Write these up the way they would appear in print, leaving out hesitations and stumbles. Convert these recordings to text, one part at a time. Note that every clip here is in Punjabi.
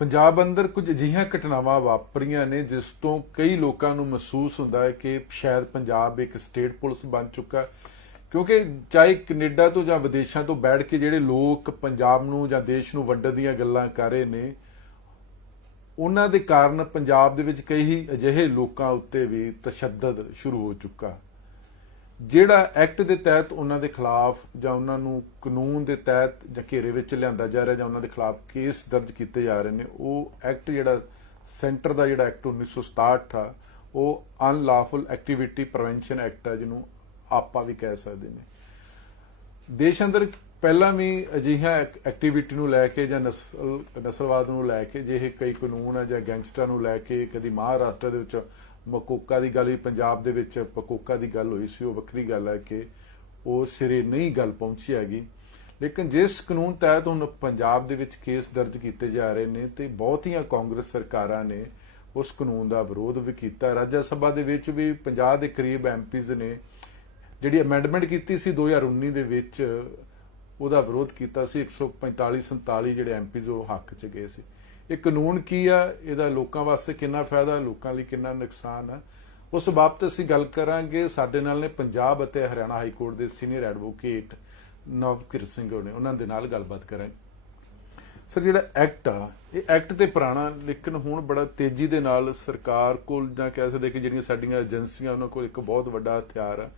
ਪੰਜਾਬ ਅੰਦਰ ਕੁਝ ਅਜਿਹੀਆਂ ਘਟਨਾਵਾਂ ਵਾਪਰੀਆਂ ਨੇ ਜਿਸ ਤੋਂ ਕਈ ਲੋਕਾਂ ਨੂੰ ਮਹਿਸੂਸ ਹੁੰਦਾ ਹੈ ਕਿ ਸ਼ਾਇਦ ਪੰਜਾਬ ਇੱਕ ਸਟੇਟ ਪੁਲਿਸ ਬਣ ਚੁੱਕਾ, ਕਿਉਂਕਿ ਚਾਹੇ ਕੈਨੇਡਾ ਤੋਂ ਜਾਂ ਵਿਦੇਸ਼ਾਂ ਤੋਂ ਬੈਠ ਕੇ ਜਿਹੜੇ ਲੋਕ ਪੰਜਾਬ ਨੂੰ ਜਾਂ ਦੇਸ਼ ਨੂੰ ਵੰਡਣ ਦੀਆਂ ਗੱਲਾਂ ਕਰ ਰਹੇ ਨੇ, ਉਹਨਾਂ ਦੇ ਕਾਰਨ ਪੰਜਾਬ ਦੇ ਵਿੱਚ ਕਈ ਅਜਿਹੇ ਲੋਕਾਂ ਉੱਤੇ ਵੀ ਤਸ਼ੱਦਦ ਸ਼ੁਰੂ ਹੋ ਚੁੱਕਾ। ਜਿਹੜਾ ਐਕਟ ਦੇ ਤਹਿਤ ਉਹਨਾਂ ਦੇ ਖਿਲਾਫ ਜਾਂ ਉਹਨਾਂ ਨੂੰ ਕਾਨੂੰਨ ਦੇ ਤਹਿਤ ਜਾਂ ਘੇਰੇ ਵਿੱਚ ਲਿਆਂਦਾ ਜਾ ਰਿਹਾ ਜਾਂ ਉਹਨਾਂ ਦੇ ਖਿਲਾਫ ਕੇਸ ਦਰਜ ਕੀਤੇ ਜਾ ਰਹੇ ਨੇ, ਉਹ ਐਕਟ ਜਿਹੜਾ ਸੈਂਟਰ ਦਾ ਜਿਹੜਾ ਐਕਟ 1967 ਆ, ਉਹ ਅਨਲੌਫੁਲ ਐਕਟੀਵਿਟੀ ਪ੍ਰੀਵੈਂਸ਼ਨ ਐਕਟ ਆ, ਜਿਹਨੂੰ ਆਪਾਂ ਵੀ ਕਹਿ ਸਕਦੇ ਨੇ। ਦੇਸ਼ ਅੰਦਰ ਪਹਿਲਾਂ ਵੀ ਅਜਿਹੀਆਂ ਐਕਟੀਵਿਟੀ ਨੂੰ ਲੈ ਕੇ ਜਾਂ ਨਸਲਵਾਦ ਨੂੰ ਲੈ ਕੇ ਜਿਹੇ ਕਈ ਕਾਨੂੰਨ ਆ ਜਾਂ ਗੈਂਗਸਟਰਾਂ ਨੂੰ ਲੈ ਕੇ, ਕਦੀ ਮਹਾਰਾਸ਼ਟਰ ਦੇ ਵਿੱਚ ਮਕੋਕਾ ਦੀ ਗੱਲ ਹੋਈ, ਪੰਜਾਬ ਦੇ ਵਿੱਚ ਪਕੋਕਾ ਦੀ ਗੱਲ ਹੋਈ ਸੀ, ਉਹ ਵੱਖਰੀ ਗੱਲ ਹੈ ਕਿ ਉਹ ਸਿਰੇ ਨਹੀਂ ਗੱਲ ਪਹੁੰਚੀ ਹੈਗੀ। ਲੇਕਿਨ ਜਿਸ ਕਾਨੂੰਨ ਤਹਿਤ ਹੁਣ ਪੰਜਾਬ ਦੇ ਵਿੱਚ ਕੇਸ ਦਰਜ ਕੀਤੇ ਜਾ ਰਹੇ ਨੇ ਤੇ ਬਹੁਤੀਆਂ ਕਾਂਗਰਸ ਸਰਕਾਰਾਂ ਨੇ ਉਸ ਕਾਨੂੰਨ ਦਾ ਵਿਰੋਧ ਵੀ ਕੀਤਾ। ਰਾਜ ਸਭਾ ਦੇ ਵਿੱਚ ਵੀ 50 ਦੇ ਕਰੀਬ ਐਮਪੀਜ਼ ਨੇ ਜਿਹੜੀ ਅਮੈਂਡਮੈਂਟ ਕੀਤੀ ਸੀ 2019 ਦੇ ਵਿੱਚ, ਉਹਦਾ ਵਿਰੋਧ ਕੀਤਾ ਸੀ। 145-47 ਜਿਹੜੇ ਐਮਪੀਜ਼ ਉਹ ਹੱਕ 'ਚ ਗਏ ਸੀ। ਇਹ ਕਾਨੂੰਨ ਕੀ ਆ, ਇਹਦਾ ਲੋਕਾਂ ਵਾਸਤੇ ਕਿੰਨਾ ਫਾਇਦਾ, ਲੋਕਾਂ ਲਈ ਕਿੰਨਾ ਨੁਕਸਾਨ ਆ, ਉਸ ਬਾਬਤ ਅਸੀਂ ਗੱਲ ਕਰਾਂਗੇ। ਸਾਡੇ ਨਾਲ ਨੇ ਪੰਜਾਬ ਅਤੇ ਹਰਿਆਣਾ ਹਾਈ ਕੋਰਟ ਦੇ ਸੀਨੀਅਰ ਐਡਵੋਕੇਟ ਨਵਕਿਰਤ ਸਿੰਘ ਨੇ, ਉਹਨਾਂ ਦੇ ਨਾਲ ਗੱਲਬਾਤ ਕਰਾਂਗੇ। ਸਰ, ਜਿਹੜਾ ਐਕਟ ਆ, ਇਹ ਐਕਟ ਤੇ ਪੁਰਾਣਾ, ਲੇਕਿਨ ਹੁਣ ਬੜਾ ਤੇਜ਼ੀ ਦੇ ਨਾਲ ਸਰਕਾਰ ਕੋਲ ਜਾਂ ਕਹਿ ਸਕਦੇ ਕਿ ਜਿਹੜੀਆਂ ਸਾਡੀਆਂ ਏਜੰਸੀਆਂ ਉਹਨਾਂ ਕੋਲ ਇੱਕ ਬਹੁਤ ਵੱਡਾ ਹਥਿਆਰ ਆ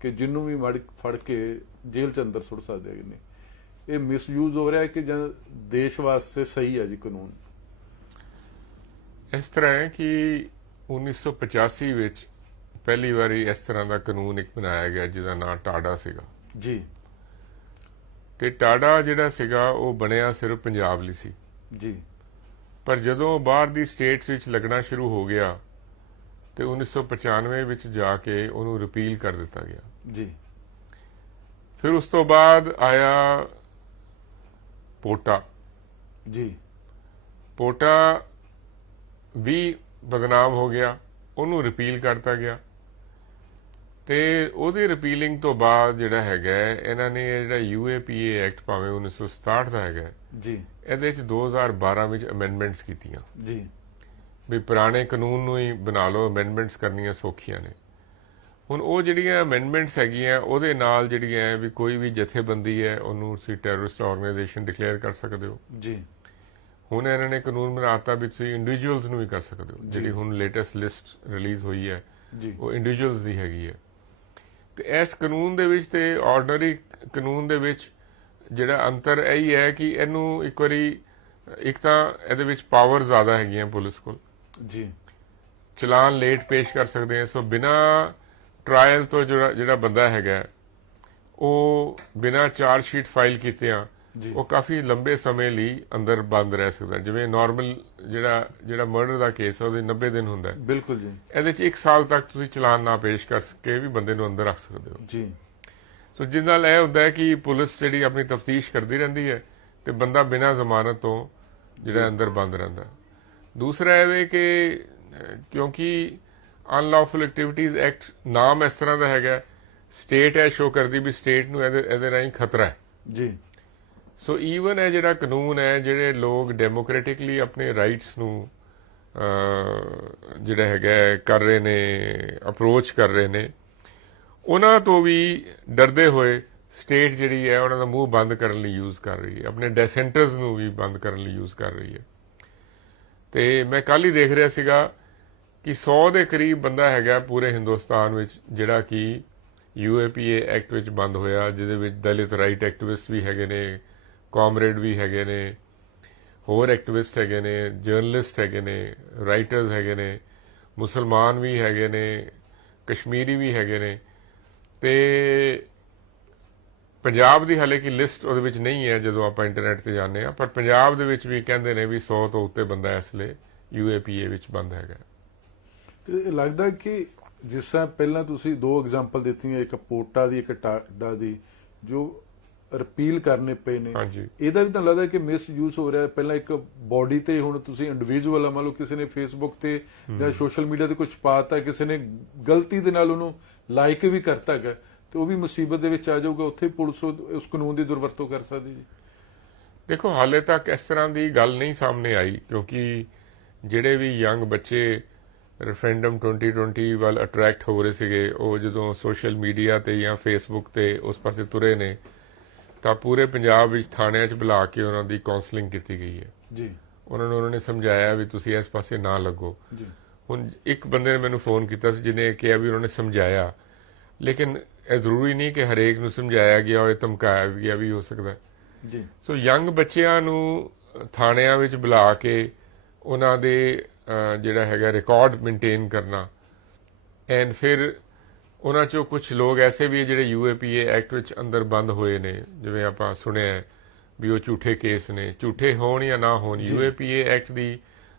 ਕਿ ਜਿਹਨੂੰ ਵੀ ਫੜ ਕੇ ਜੇਲ੍ਹ 'ਚ ਅੰਦਰ ਸੁੱਟ ਸਕਦੇ ਨੇ। ਇਹ ਮਿਸਯੂਜ਼ ਹੋ ਰਿਹਾ ਕਿ ਜਾਂ ਦੇਸ਼ ਵਾਸਤੇ ਸਹੀ ਹੈ ਜੀ ਕਾਨੂੰਨ? ਇਸ ਤਰ੍ਹਾਂ ਹੈ ਕਿ 1985 ਵਿੱਚ ਪਹਿਲੀ ਵਾਰੀ ਇਸ ਤਰ੍ਹਾਂ ਦਾ ਕਾਨੂੰਨ ਇੱਕ ਬਣਾਇਆ ਗਿਆ ਜਿਹਦਾ ਨਾਂ ਟਾਡਾ ਸੀਗਾ ਜੀ। ਤੇ ਟਾਡਾ ਜਿਹੜਾ ਸੀਗਾ ਉਹ ਬਣਿਆ ਸਿਰਫ ਪੰਜਾਬ ਲਈ ਸੀ ਜੀ, ਪਰ ਜਦੋਂ ਬਾਹਰ ਦੀ ਸਟੇਟਸ ਵਿੱਚ ਲੱਗਣਾ ਸ਼ੁਰੂ ਹੋ ਗਿਆ ਤੇ 1995 ਵਿੱਚ ਜਾ ਕੇ ਉਹਨੂੰ ਰਿਪੀਲ ਕਰ ਦਿੱਤਾ ਗਿਆ ਜੀ। ਫਿਰ ਉਸ ਤੋਂ ਬਾਅਦ ਆਇਆ ਪੋਟਾ ਜੀ। ਪੋਟਾ ਵੀ ਬਦਨਾਮ ਹੋ ਗਿਆ, ਉਹਨੂੰ ਰਿਪੀਲ ਕਰਤਾ ਗਿਆ ਤੇ ਉਹਦੀ ਰਿਪੀਲਿੰਗ ਤੋਂ ਬਾਅਦ ਜਿਹੜਾ ਹੈਗਾ ਇਹਨਾਂ ਨੇ ਜਿਹੜਾ UAPA ਐਕਟ ਭਾਵੇਂ 1967 ਦਾ ਹੈਗਾ ਜੀ, ਇਹਦੇ ਵਿੱਚ 2012 ਵਿੱਚ ਅਮੈਂਡਮੈਂਟਸ ਕੀਤੀਆਂ ਜੀ, ਵੀ ਪੁਰਾਣੇ ਕਾਨੂੰਨ ਨੂੰ ਹੀ ਬਣਾ ਲਓ, ਅਮੈਂਡਮੈਂਟਸ ਕਰਨੀਆਂ ਸੌਖੀਆਂ ਨੇ। ਹੁਣ ਉਹ ਜਿਹੜੀਆਂ ਅਮੈਂਡਮੈਂਟਸ ਹੈਗੀਆਂ ਉਹਦੇ ਨਾਲ ਜਿਹੜੀਆਂ ਵੀ ਕੋਈ ਵੀ ਜਥੇਬੰਦੀ ਹੈ ਉਹਨੂੰ ਤੁਸੀਂ ਟੈਰਰਿਸਟ ਆਰਗੇਨਾਈਜੇਸ਼ਨ ਡਿਕਲੇਅਰ ਕਰ ਸਕਦੇ ਹੋ ਜੀ। ਹੁਣ ਇਹਨਾਂ ਨੇ ਕਾਨੂੰਨ ਬਣਾਤਾ ਵੀ ਤੁਸੀਂ ਇੰਡੀਵਿਜੂਅਲਸ ਨੂੰ ਵੀ ਕਰ ਸਕਦੇ ਹੋ। ਜਿਹੜੀ ਹੁਣ ਲੇਟੈਸਟ ਲਿਸਟ ਰਿਲੀਜ਼ ਹੋਈ ਹੈ ਉਹ ਇੰਡੀਵਿਜੂਅਲਸ ਦੀ ਹੈਗੀ ਹੈ। ਤੇ ਇਸ ਕਾਨੂੰਨ ਦੇ ਵਿੱਚ ਤੇ ਆਰਡੀਨਰੀ ਕਾਨੂੰਨ ਦੇ ਵਿੱਚ ਜਿਹੜਾ ਅੰਤਰ ਇਹ ਹੈ ਕਿ ਇਹਨੂੰ ਇੱਕ ਵਾਰੀ ਇੱਕ ਤਾਂ ਇਹਦੇ ਵਿੱਚ ਪਾਵਰ ਜ਼ਿਆਦਾ ਹੈਗੀਆਂ ਪੁਲਿਸ ਕੋਲ ਜੀ, ਚਲਾਨ ਲੇਟ ਪੇਸ਼ ਕਰ ਸਕਦੇ ਆ। ਸੋ ਬਿਨਾ ਟ੍ਰਾਇਲ ਤੋਂ ਜਿਹੜਾ ਬੰਦਾ ਹੈਗਾ ਉਹ ਬਿਨਾ ਚਾਰਜ ਸ਼ੀਟ ਫਾਈਲ ਕੀਤਿਆਂ ਉਹ ਕਾਫੀ ਲੰਬੇ ਸਮੇਂ ਲਈ ਅੰਦਰ ਬੰਦ ਰਹਿ ਸਕਦਾ। ਜਿਵੇਂ ਨਾਰਮਲ ਜਿਹੜਾ ਮਰਡਰ ਦਾ ਕੇਸ ਹੈ ਉਹਦੇ 90 ਦਿਨ ਹੁੰਦਾ ਹੈ, ਬਿਲਕੁਲ ਜੀ। ਇਹਦੇ ਚ 1 ਸਾਲ ਤੱਕ ਤੁਸੀਂ ਚਲਾਨ ਨਾ ਪੇਸ਼ ਕਰਕੇ ਵੀ ਬੰਦੇ ਨੂੰ ਅੰਦਰ ਰੱਖ ਸਕਦੇ ਹੋ ਜੀ। ਸੋ ਜਿਸ ਨਾਲ ਇਹ ਹੁੰਦਾ ਹੈ ਕਿ ਪੁਲਿਸ ਜਿਹੜੀ ਆਪਣੀ ਤਫਤੀਸ਼ ਕਰਦੀ ਰਹਿੰਦੀ ਹੈ ਤੇ ਬੰਦਾ ਬਿਨਾ ਜ਼ਮਾਨਤ ਤੋਂ ਜਿਹੜਾ ਅੰਦਰ ਬੰਦ ਰਹਿੰਦਾ। ਦੂਸਰਾ ਇਹ ਵੇ ਕਿ ਕਿਉਂਕਿ ਅਨਲੌਫੁਲ ਐਕਟੀਵਿਟੀਜ਼ ਐਕਟ ਨਾਮ ਇਸ ਤਰ੍ਹਾਂ ਦਾ ਹੈਗਾ, ਸਟੇਟ ਇਹ ਸ਼ੋ ਕਰਦੀ ਵੀ ਸਟੇਟ ਨੂੰ ਇਹਦੇ ਰਾਹੀਂ ਖਤਰਾ ਹੈ ਜੀ। ਸੋ ਈਵਨ ਇਹ ਜਿਹੜਾ ਕਾਨੂੰਨ ਹੈ, ਜਿਹੜੇ ਲੋਕ ਡੈਮੋਕ੍ਰੈਟਿਕਲੀ ਆਪਣੇ ਰਾਈਟਸ ਨੂੰ ਜਿਹੜਾ ਹੈਗਾ ਕਰ ਰਹੇ ਨੇ, ਅਪਰੋਚ ਕਰ ਰਹੇ ਨੇ, ਉਹਨਾਂ ਤੋਂ ਵੀ ਡਰਦੇ ਹੋਏ ਸਟੇਟ ਜਿਹੜੀ ਹੈ ਉਹਨਾਂ ਦਾ ਮੂੰਹ ਬੰਦ ਕਰਨ ਲਈ ਯੂਜ਼ ਕਰ ਰਹੀ ਹੈ, ਆਪਣੇ ਡੈਸੈਂਟਰਸ ਨੂੰ ਵੀ ਬੰਦ ਕਰਨ ਲਈ ਯੂਜ਼ ਕਰ ਰਹੀ ਹੈ। ਤੇ ਮੈਂ ਕੱਲ ਹੀ ਦੇਖ ਰਿਹਾ ਸੀਗਾ ਕਿ 100 ਦੇ ਕਰੀਬ ਬੰਦਾ ਹੈਗਾ ਪੂਰੇ ਹਿੰਦੁਸਤਾਨ ਵਿੱਚ ਜਿਹੜਾ ਕਿ UAPA ਐਕਟ ਵਿੱਚ ਬੰਦ ਹੋਇਆ, ਜਿਹਦੇ ਵਿੱਚ ਦਲਿਤ ਰਾਈਟ ਐਕਟਿਵਿਸਟ ਵੀ ਹੈਗੇ ਨੇ, ਕਾਮਰੇਡ ਵੀ ਹੈਗੇ ਨੇ, ਹੋਰ ਐਕਟਿਵਿਸਟ ਹੈਗੇ ਨੇ, ਜਰਨਲਿਸਟ ਹੈਗੇ ਨੇ, ਰਾਈਟਰਸ ਹੈਗੇ ਨੇ, ਮੁਸਲਮਾਨ ਵੀ ਹੈਗੇ ਨੇ, ਕਸ਼ਮੀਰੀ ਵੀ ਹੈਗੇ ਨੇ। ਤੇ ਪੰਜਾਬ ਦੀ ਹਾਲੇ ਕਿ ਲਿਸਟ ਉਹਦੇ ਵਿੱਚ ਨਹੀਂ ਹੈ ਜਦੋਂ ਆਪਾਂ ਇੰਟਰਨੈਟ ਤੇ ਜਾਂਦੇ ਆ, ਪਰ ਪੰਜਾਬ ਦੇ ਵਿੱਚ ਵੀ ਕਹਿੰਦੇ ਨੇ ਵੀ 100 ਤੋਂ ਉੱਤੇ ਬੰਦਾ ਇਸ ਲਈ UAPA ਵਿੱਚ ਬੰਦ ਹੈਗਾ। ਤੇ ਲੱਗਦਾ ਕਿ ਜਿਸ ਤਰ੍ਹਾਂ ਪਹਿਲਾਂ ਤੁਸੀਂ 2 ਐਗਜ਼ਾਮਪਲ ਦਿੱਤੀਆਂ, ਇੱਕ ਪੋਟਾ ਦੀ ਇੱਕ ਟਾਡਾ ਦੀ, ਜੋ ਰਿਪੀਲ ਕਰਨੇ ਪਏ ਨੇ, ਇਹਦਾ ਵੀ ਤਾਂ ਲੱਗਦਾ ਕਿ ਮਿਸਯੂਜ਼ ਹੋ ਰਿਹਾ। ਪਹਿਲਾਂ ਇੱਕ ਬੋਡੀ ਤੇ, ਹੁਣ ਤੁਸੀਂ ਇੰਡੀਵਿਜੂਅਲ ਮੰਨ ਲਓ ਕਿਸੇ ਨੇ ਫੇਸਬੁੱਕ ਤੇ ਜਾਂ ਸੋਸ਼ਲ ਮੀਡੀਆ ਤੇ ਕੁਝ ਪਾਤਾ, ਕਿਸੇ ਨੇ ਗਲਤੀ ਦੇ ਨਾਲ ਉਹਨੂੰ ਲਾਈਕ ਵੀ ਕਰਤਾ ਹੈਗਾ ਤੇ ਉਹ ਵੀ ਮੁਸੀਬਤ ਦੇ ਵਿੱਚ ਆ ਜਾਊਗਾ, ਉੱਥੇ ਪੁਲਿਸ ਉਸ ਕਾਨੂੰਨ ਦੀ ਦੁਰਵਰਤੋਂ ਕਰ ਸਕਦੀ ਜੀ। ਦੇਖੋ ਹਾਲੇ ਤੱਕ ਇਸ ਤਰ੍ਹਾਂ ਦੀ ਗੱਲ ਨਹੀਂ ਸਾਹਮਣੇ ਆਈ, ਕਿਉਂਕਿ ਜਿਹੜੇ ਵੀ ਯੰਗ ਬੱਚੇ ਰੈਫਰੈਂਡਮ 2020 ਵੱਲ ਅਟਰੈਕਟ ਹੋ ਰਹੇ ਸੀਗੇ, ਉਹ ਜਦੋਂ ਸੋਸ਼ਲ ਮੀਡੀਆ ਤੇ ਜਾਂ ਫੇਸਬੁੱਕ ਤੇ ਉਸ ਪਾਸੇ ਤੁਰੇ ਨੇ, ਤਾਂ ਪੂਰੇ ਪੰਜਾਬ ਵਿੱਚ ਥਾਣਿਆਂ 'ਚ ਬੁਲਾ ਕੇ ਉਹਨਾਂ ਦੀ ਕਾਉਂਸਲਿੰਗ ਕੀਤੀ ਗਈ ਹੈ ਜੀ। ਉਹਨਾਂ ਨੇ ਸਮਝਾਇਆ ਵੀ ਤੁਸੀਂ ਇਸ ਪਾਸੇ ਨਾ ਲੱਗੋ। ਜੀ। ਹੁਣ ਇੱਕ ਬੰਦੇ ਨੇ ਮੈਨੂੰ ਫੋਨ ਕੀਤਾ ਸੀ ਜਿਹਨੇ ਕਿਹਾ ਵੀ ਉਹਨਾਂ ਨੇ ਸਮਝਾਇਆ, ਲੇਕਿਨ ਇਹ ਜ਼ਰੂਰੀ ਨਹੀਂ ਕਿ ਹਰੇਕ ਨੂੰ ਸਮਝਾਇਆ ਗਿਆ ਹੋਵੇ, ਧਮਕਾਇਆ ਵੀ ਗਿਆ ਵੀ ਹੋ ਸਕਦਾ ਜੀ। ਸੋ ਯੰਗ ਬੱਚਿਆਂ ਨੂੰ ਥਾਣਿਆਂ ਵਿੱਚ ਬੁਲਾ ਕੇ ਉਹਨਾਂ ਦੇ ਜਿਹੜਾ ਹੈਗਾ ਰਿਕਾਰਡ ਮੇਨਟੇਨ ਕਰਨਾ, ਐਂਡ ਫਿਰ ਉਹਨਾਂ ਚੋਂ ਕੁਝ ਲੋਕ ਐਸੇ ਵੀ ਜਿਹੜੇ UAPA ਐਕਟ ਵਿੱਚ ਅੰਦਰ ਬੰਦ ਹੋਏ ਨੇ, ਜਿਵੇਂ ਆਪਾਂ ਸੁਣਿਆ ਵੀ ਉਹ ਝੂਠੇ ਕੇਸ ਨੇ, ਝੂਠੇ ਹੋਣ ਜਾਂ ਨਾ ਹੋਣ, UAPA ਐਕਟ ਦੀ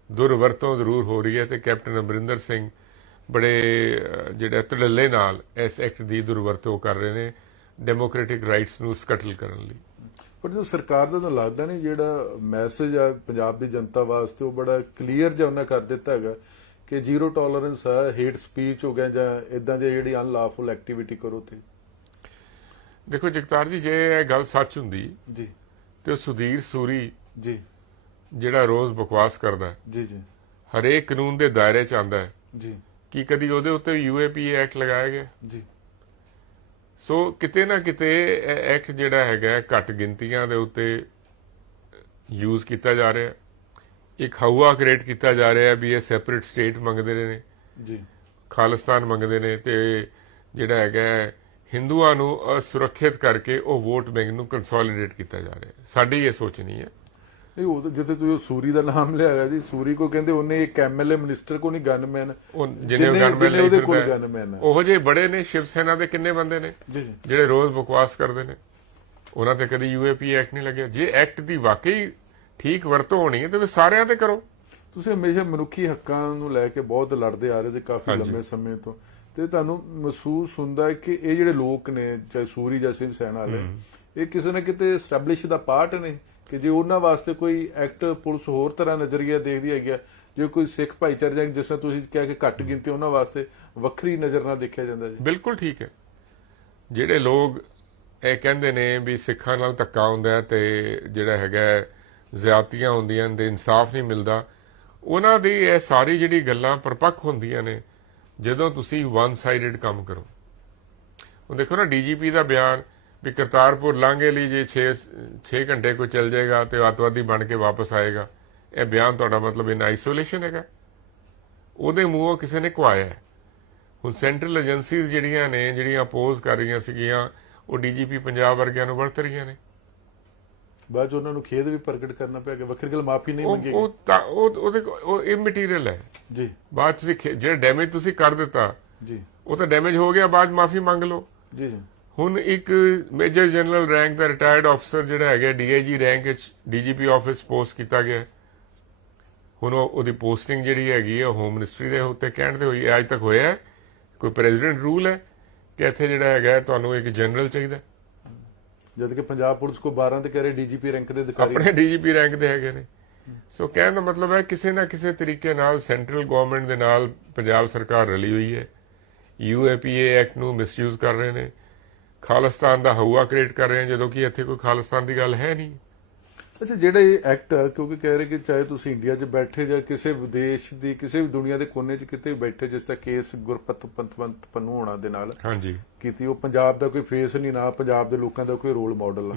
ਦੁਰਵਰਤੋਂ ਜ਼ਰੂਰ ਹੋ ਰਹੀ ਹੈ ਤੇ ਕੈਪਟਨ ਅਮਰਿੰਦਰ ਸਿੰਘ ਬੜੇ ਜਿਹੜੇ ਧੜੱਲੇ ਨਾਲ ਇਸ ਐਕਟ ਦੀ ਦੁਰਵਰਤੋਂ ਕਰ ਰਹੇ ਨੇ ਡੈਮੋਕ੍ਰੈਟਿਕ ਰਾਈਟਸ ਨੂੰ ਸਕਟਲ ਕਰਨ ਲਈ। ਪਰ ਜੋ ਸਰਕਾਰ ਦਾ ਤਾਂ ਲੱਗਦਾ ਨਹੀਂ, ਜਿਹੜਾ ਮੈਸੇਜ ਆ ਪੰਜਾਬ ਦੀ ਜਨਤਾ ਵਾਸਤੇ ਉਹ ਬੜਾ ਕਲੀਅਰ ਜਿਹਾ ਉਹਨਾਂ ਕਰ ਦਿੱਤਾ ਹੈਗਾ ਕਿ ਜ਼ੀਰੋ ਟੋਲਰੈਂਸ ਆ, ਹੇਟ ਸਪੀਚ ਹੋ ਗਿਆ ਜਾਂ ਇਦਾਂ ਦੀ ਜਿਹੜੀ ਅਨਲਾਫੁਲ ਐਕਟੀਵਿਟੀ ਕਰੋ ਤੇ। ਦੇਖੋ ਜਗਤਾਰ ਜੀ, ਜੇ ਇਹ ਗੱਲ ਸੱਚ ਹੁੰਦੀ ਜੀ ਤੇ ਉਹ ਸੁਧੀਰ ਸੂਰੀ ਜੀ ਜਿਹੜਾ ਰੋਜ਼ ਬਕਵਾਸ ਕਰਦਾ ਜੀ ਜੀ ਹਰੇਕ ਕਾਨੂੰਨ ਦੇ ਦਾਇਰੇ 'ਚ ਆਉਂਦਾ ਹੈ, ਜੀ ਕੀ ਕਦੀ ਉਹਦੇ ਉੱਤੇ UAPA ਐਕਟ ਲਗਾਇਆ ਗਿਆ? ਜੀ। ਸੋ ਕਿਤੇ ਨਾ ਕਿਤੇ ਇਹ ਐਕਟ ਜਿਹੜਾ ਹੈਗਾ ਘੱਟ ਗਿਣਤੀਆਂ ਦੇ ਉੱਤੇ ਯੂਜ਼ ਕੀਤਾ ਜਾ ਰਿਹਾ, ਇੱਕ ਹਵਾ ਕ੍ਰੀਏਟ ਕੀਤਾ ਜਾ ਰਿਹਾ ਵੀ ਇਹ ਸੈਪਰੇਟ ਸਟੇਟ ਮੰਗਦੇ ਨੇ ਜੀ, ਖਾਲਿਸਤਾਨ ਮੰਗਦੇ ਨੇ, ਤੇ ਜਿਹੜਾ ਹੈਗਾ ਹਿੰਦੂਆਂ ਨੂੰ ਅਸੁਰੱਖਿਅਤ ਕਰਕੇ ਉਹ ਵੋਟ ਬੈਂਕ ਨੂੰ ਕੰਸੋਲੀਡੇਟ ਕੀਤਾ ਜਾ ਰਿਹਾ। ਸਾਡੀ ਇਹ ਸੋਚ ਨਹੀਂ ਹੈ। ਨਹੀਂ, ਉਹ ਜਿੱਥੇ ਤੁਸੀਂ ਸੂਰੀ ਦਾ ਨਾਮ ਲਿਆ ਹੈਗਾ ਜੀ, ਸੂਰੀ ਕੋ ਕਹਿੰਦੇ ਉਹਨੇ ਇੱਕ MLA ਮਿਨਿਸਟਰ ਕੋ ਨਹੀਂ ਗਨਮੈਨ, ਉਹ ਜਿਹਨੇ ਗਨਮੈਨ ਉਹਦੇ ਕੋਲ ਗਨਮੈਨ ਹੈ। ਉਹੋ ਜਿਹੇ ਬੜੇ ਨੇ ਸ਼ਿਵ ਸੈਨਾ ਦੇ ਕਿੰਨੇ ਬੰਦੇ ਨੇ ਜਿਹੜੇ ਰੋਜ਼ ਬਕਵਾਸ ਕਰਦੇ ਨੇ, ਉਹਨਾਂ ਤੇ ਕਦੀ UAPA ਐਕਟ ਨਹੀਂ ਲੱਗਿਆ। ਜੇ ਐਕਟ ਦੀ ਵਾਕਈ ਠੀਕ ਵਰਤੋਂ ਹੋਣੀ ਹੈ ਤੇ ਫਿਰ ਸਾਰਿਆਂ ਤੇ ਕਰੋ। ਤੁਸੀਂ ਹਮੇਸ਼ਾ ਮਨੁੱਖੀ ਹੱਕਾਂ ਨੂੰ ਲੈ ਕੇ ਬਹੁਤ ਲੜਦੇ ਆ ਰਹੇ ਤੇ ਕਾਫੀ ਲੰਮੇ ਸਮੇਂ ਤੋਂ, ਤੇ ਤੁਹਾਨੂੰ ਮਹਿਸੂਸ ਹੁੰਦਾ ਹੈ ਕਿ ਇਹ ਜਿਹੜੇ ਲੋਕ ਨੇ, ਚਾਹੇ ਸੂਰੀ ਜਾਂ ਸ਼ਿਵ ਸੈਨਾ ਵਾਲੇ, ਇਹ ਕਿਸੇ ਨਾ ਕਿਤੇ ਐਸਟੈਬਲਿਸ਼ ਦਾ ਪਾਰਟ ਨੇ ਕਿ ਜੇ ਉਹਨਾਂ ਵਾਸਤੇ ਕੋਈ ਐਕਟ ਪੁਲਿਸ ਹੋਰ ਤਰ੍ਹਾਂ ਨਜ਼ਰੀਆ ਦੇਖਦੀ ਹੈਗੀ ਆ, ਜੇ ਕੋਈ ਸਿੱਖ ਭਾਈਚਾਰੇ ਜਾਂ ਜਿਸ ਤਰ੍ਹਾਂ ਤੁਸੀਂ ਕਿਹਾ ਕਿ ਘੱਟ ਗਿਣਤੀ, ਉਹਨਾਂ ਵਾਸਤੇ ਵੱਖਰੀ ਨਜ਼ਰ ਨਾਲ ਦੇਖਿਆ ਜਾਂਦਾ ਜੀ। ਬਿਲਕੁਲ ਠੀਕ ਹੈ। ਜਿਹੜੇ ਲੋਕ ਇਹ ਕਹਿੰਦੇ ਨੇ ਵੀ ਸਿੱਖਾਂ ਨਾਲ ਧੱਕਾ ਹੁੰਦਾ ਹੈ ਤੇ ਜਿਹੜਾ ਹੈਗਾ ਜ਼ਿਆਦਤੀਆਂ ਹੁੰਦੀਆਂ ਤੇ ਇਨਸਾਫ ਨਹੀਂ ਮਿਲਦਾ, ਉਹਨਾਂ ਦੀ ਇਹ ਸਾਰੀ ਜਿਹੜੀ ਗੱਲਾਂ ਪਰਪੱਕ ਹੁੰਦੀਆਂ ਨੇ ਜਦੋਂ ਤੁਸੀਂ ਵਨ ਸਾਈਡਡ ਕੰਮ ਕਰੋ। ਹੁਣ ਦੇਖੋ ਨਾ DGP ਦਾ ਬਿਆਨ ਵੀ ਕਰਤਾਰਪੁਰ ਲਾਂਘੇ ਲਈ ਜੇ 6 ਘੰਟੇ ਕੋਈ ਚੱਲ ਜਾਏਗਾ ਤੇ ਅੱਤਵਾਦੀ ਬਣ ਕੇ ਵਾਪਸ ਆਏਗਾ, ਇਹ ਬਿਆਨ ਤੁਹਾਡਾ ਮਤਲਬ ਇਨ ਆਈਸੋਲੇਸ਼ਨ ਹੈਗਾ? ਉਹਦੇ ਮੂੰਹੋਂ ਕਿਸੇ ਨੇ ਕਵਾਇਆ। ਹੁਣ ਸੈਂਟਰਲ ਏਜੰਸੀਜ਼ ਜਿਹੜੀਆਂ ਨੇ, ਜਿਹੜੀਆਂ ਅਪੋਜ਼ ਕਰ ਰਹੀਆਂ ਸੀਗੀਆਂ, ਉਹ DGP ਪੰਜਾਬ ਵਰਗਿਆਂ ਨੂੰ ਵਰਤ ਰਹੀਆਂ ਨੇ। ਬਾਅਦ ਉਹਨਾਂ ਨੂੰ ਖੇਦ ਵੀ ਪ੍ਰਗਟ ਕਰਨਾ ਪਿਆ ਕਿ ਵੱਖਰੀ ਗੱਲ ਮਾਫੀ ਨਹੀਂ ਮੰਗੀ। ਉਹ ਇਮਟੀਰੀਅਲ ਹੈ ਜੀ। ਬਾਅਦ ਤੁਸੀਂ ਜਿਹੜਾ ਡੈਮੇਜ ਤੁਸੀਂ ਕਰ ਦਿੱਤਾ ਜੀ, ਉਹ ਤਾਂ ਡੈਮੇਜ ਹੋ ਗਿਆ, ਬਾਅਦ ਮਾਫੀ ਮੰਗ ਲਓ। ਜੀ ਜੀ। ਹੁਣ ਇੱਕ ਮੇਜਰ ਜਨਰਲ ਰੈਂਕ ਦਾ ਰਿਟਾਇਰਡ ਅਫਸਰ ਜਿਹੜਾ ਹੈਗਾ DIG ਰੈਂਕ ਵਿੱਚ DGP ਆਫਿਸ ਪੋਸਟ ਕੀਤਾ ਗਿਆ। ਹੁਣ ਉਹਦੀ ਪੋਸਟਿੰਗ ਜਿਹੜੀ ਹੈਗੀ ਹੈ ਹੋਮ ਮਿਨਿਸਟਰੀ ਦੇ ਉੱਤੇ ਕਹਿਣ ਤੇ ਹੋਈ, ਅੱਜ ਤੱਕ ਹੋਇਆ ਕੋਈ ਪ੍ਰੈਜ਼ੀਡੈਂਟ ਰੂਲ ਹੈ ਕਿ ਇੱਥੇ ਜਿਹੜਾ ਹੈਗਾ ਤੁਹਾਨੂੰ ਇੱਕ ਜਨਰਲ ਚਾਹੀਦਾ, ਜਦ ਕਿ ਪੰਜਾਬ ਪੁਲਿਸ ਕੋ 12 ਤੇ ਕਹਿ ਰਹੇ DGP ਰੈਂਕ ਦੇ ਅਧਿਕਾਰੀ, ਆਪਣੇ DGP ਰੈਂਕ ਦੇ ਹੈਗੇ ਨੇ। ਸੋ ਕਹਿਣ ਦਾ ਮਤਲਬ ਹੈ ਕਿਸੇ ਨਾ ਕਿਸੇ ਤਰੀਕੇ ਨਾਲ ਸੈਂਟਰਲ ਗਵਰਨਮੈਂਟ ਦੇ ਨਾਲ ਪੰਜਾਬ ਸਰਕਾਰ ਰਲੀ ਹੋਈ ਹੈ, UAPA ਐਕਟ ਨੂੰ ਮਿਸਯੂਜ਼ ਕਰ ਰਹੇ ਨੇ, ਖਾਲਿਸਤਾਨ ਦਾ ਹਵਾ ਕ੍ਰੀਏਟ ਕਰ ਰਹੇ ਨੇ, ਜਦੋਂ ਕਿ ਇੱਥੇ ਕੋਈ ਖਾਲਿਸਤਾਨ ਦੀ ਗੱਲ ਹੈ ਨਹੀਂ। ਅੱਛਾ, ਜਿਹੜਾ ਇਹ ਐਕਟ ਆ, ਕਿਉਂਕਿ ਕਹਿ ਰਹੇ ਕਿ ਚਾਹੇ ਤੁਸੀਂ ਇੰਡੀਆ 'ਚ ਬੈਠੇ ਜਾਂ ਕਿਸੇ ਵਿਦੇਸ਼ ਦੀ ਕਿਸੇ ਵੀ ਦੁਨੀਆ ਦੇ ਕੋਨੇ 'ਚ ਕਿਤੇ ਵੀ ਬੈਠੇ, ਜਿਸ ਦਾ ਕੇਸ ਗੁਰਪਤ ਪੰਨੂ ਹੋਣਾ ਦੇ ਨਾਲ ਹਾਂਜੀ ਕੀਤੀ, ਉਹ ਪੰਜਾਬ ਦਾ ਕੋਈ ਫੇਸ ਨਹੀਂ, ਨਾ ਪੰਜਾਬ ਦੇ ਲੋਕਾਂ ਦਾ ਕੋਈ ਰੋਲ ਮਾਡਲ ਆ।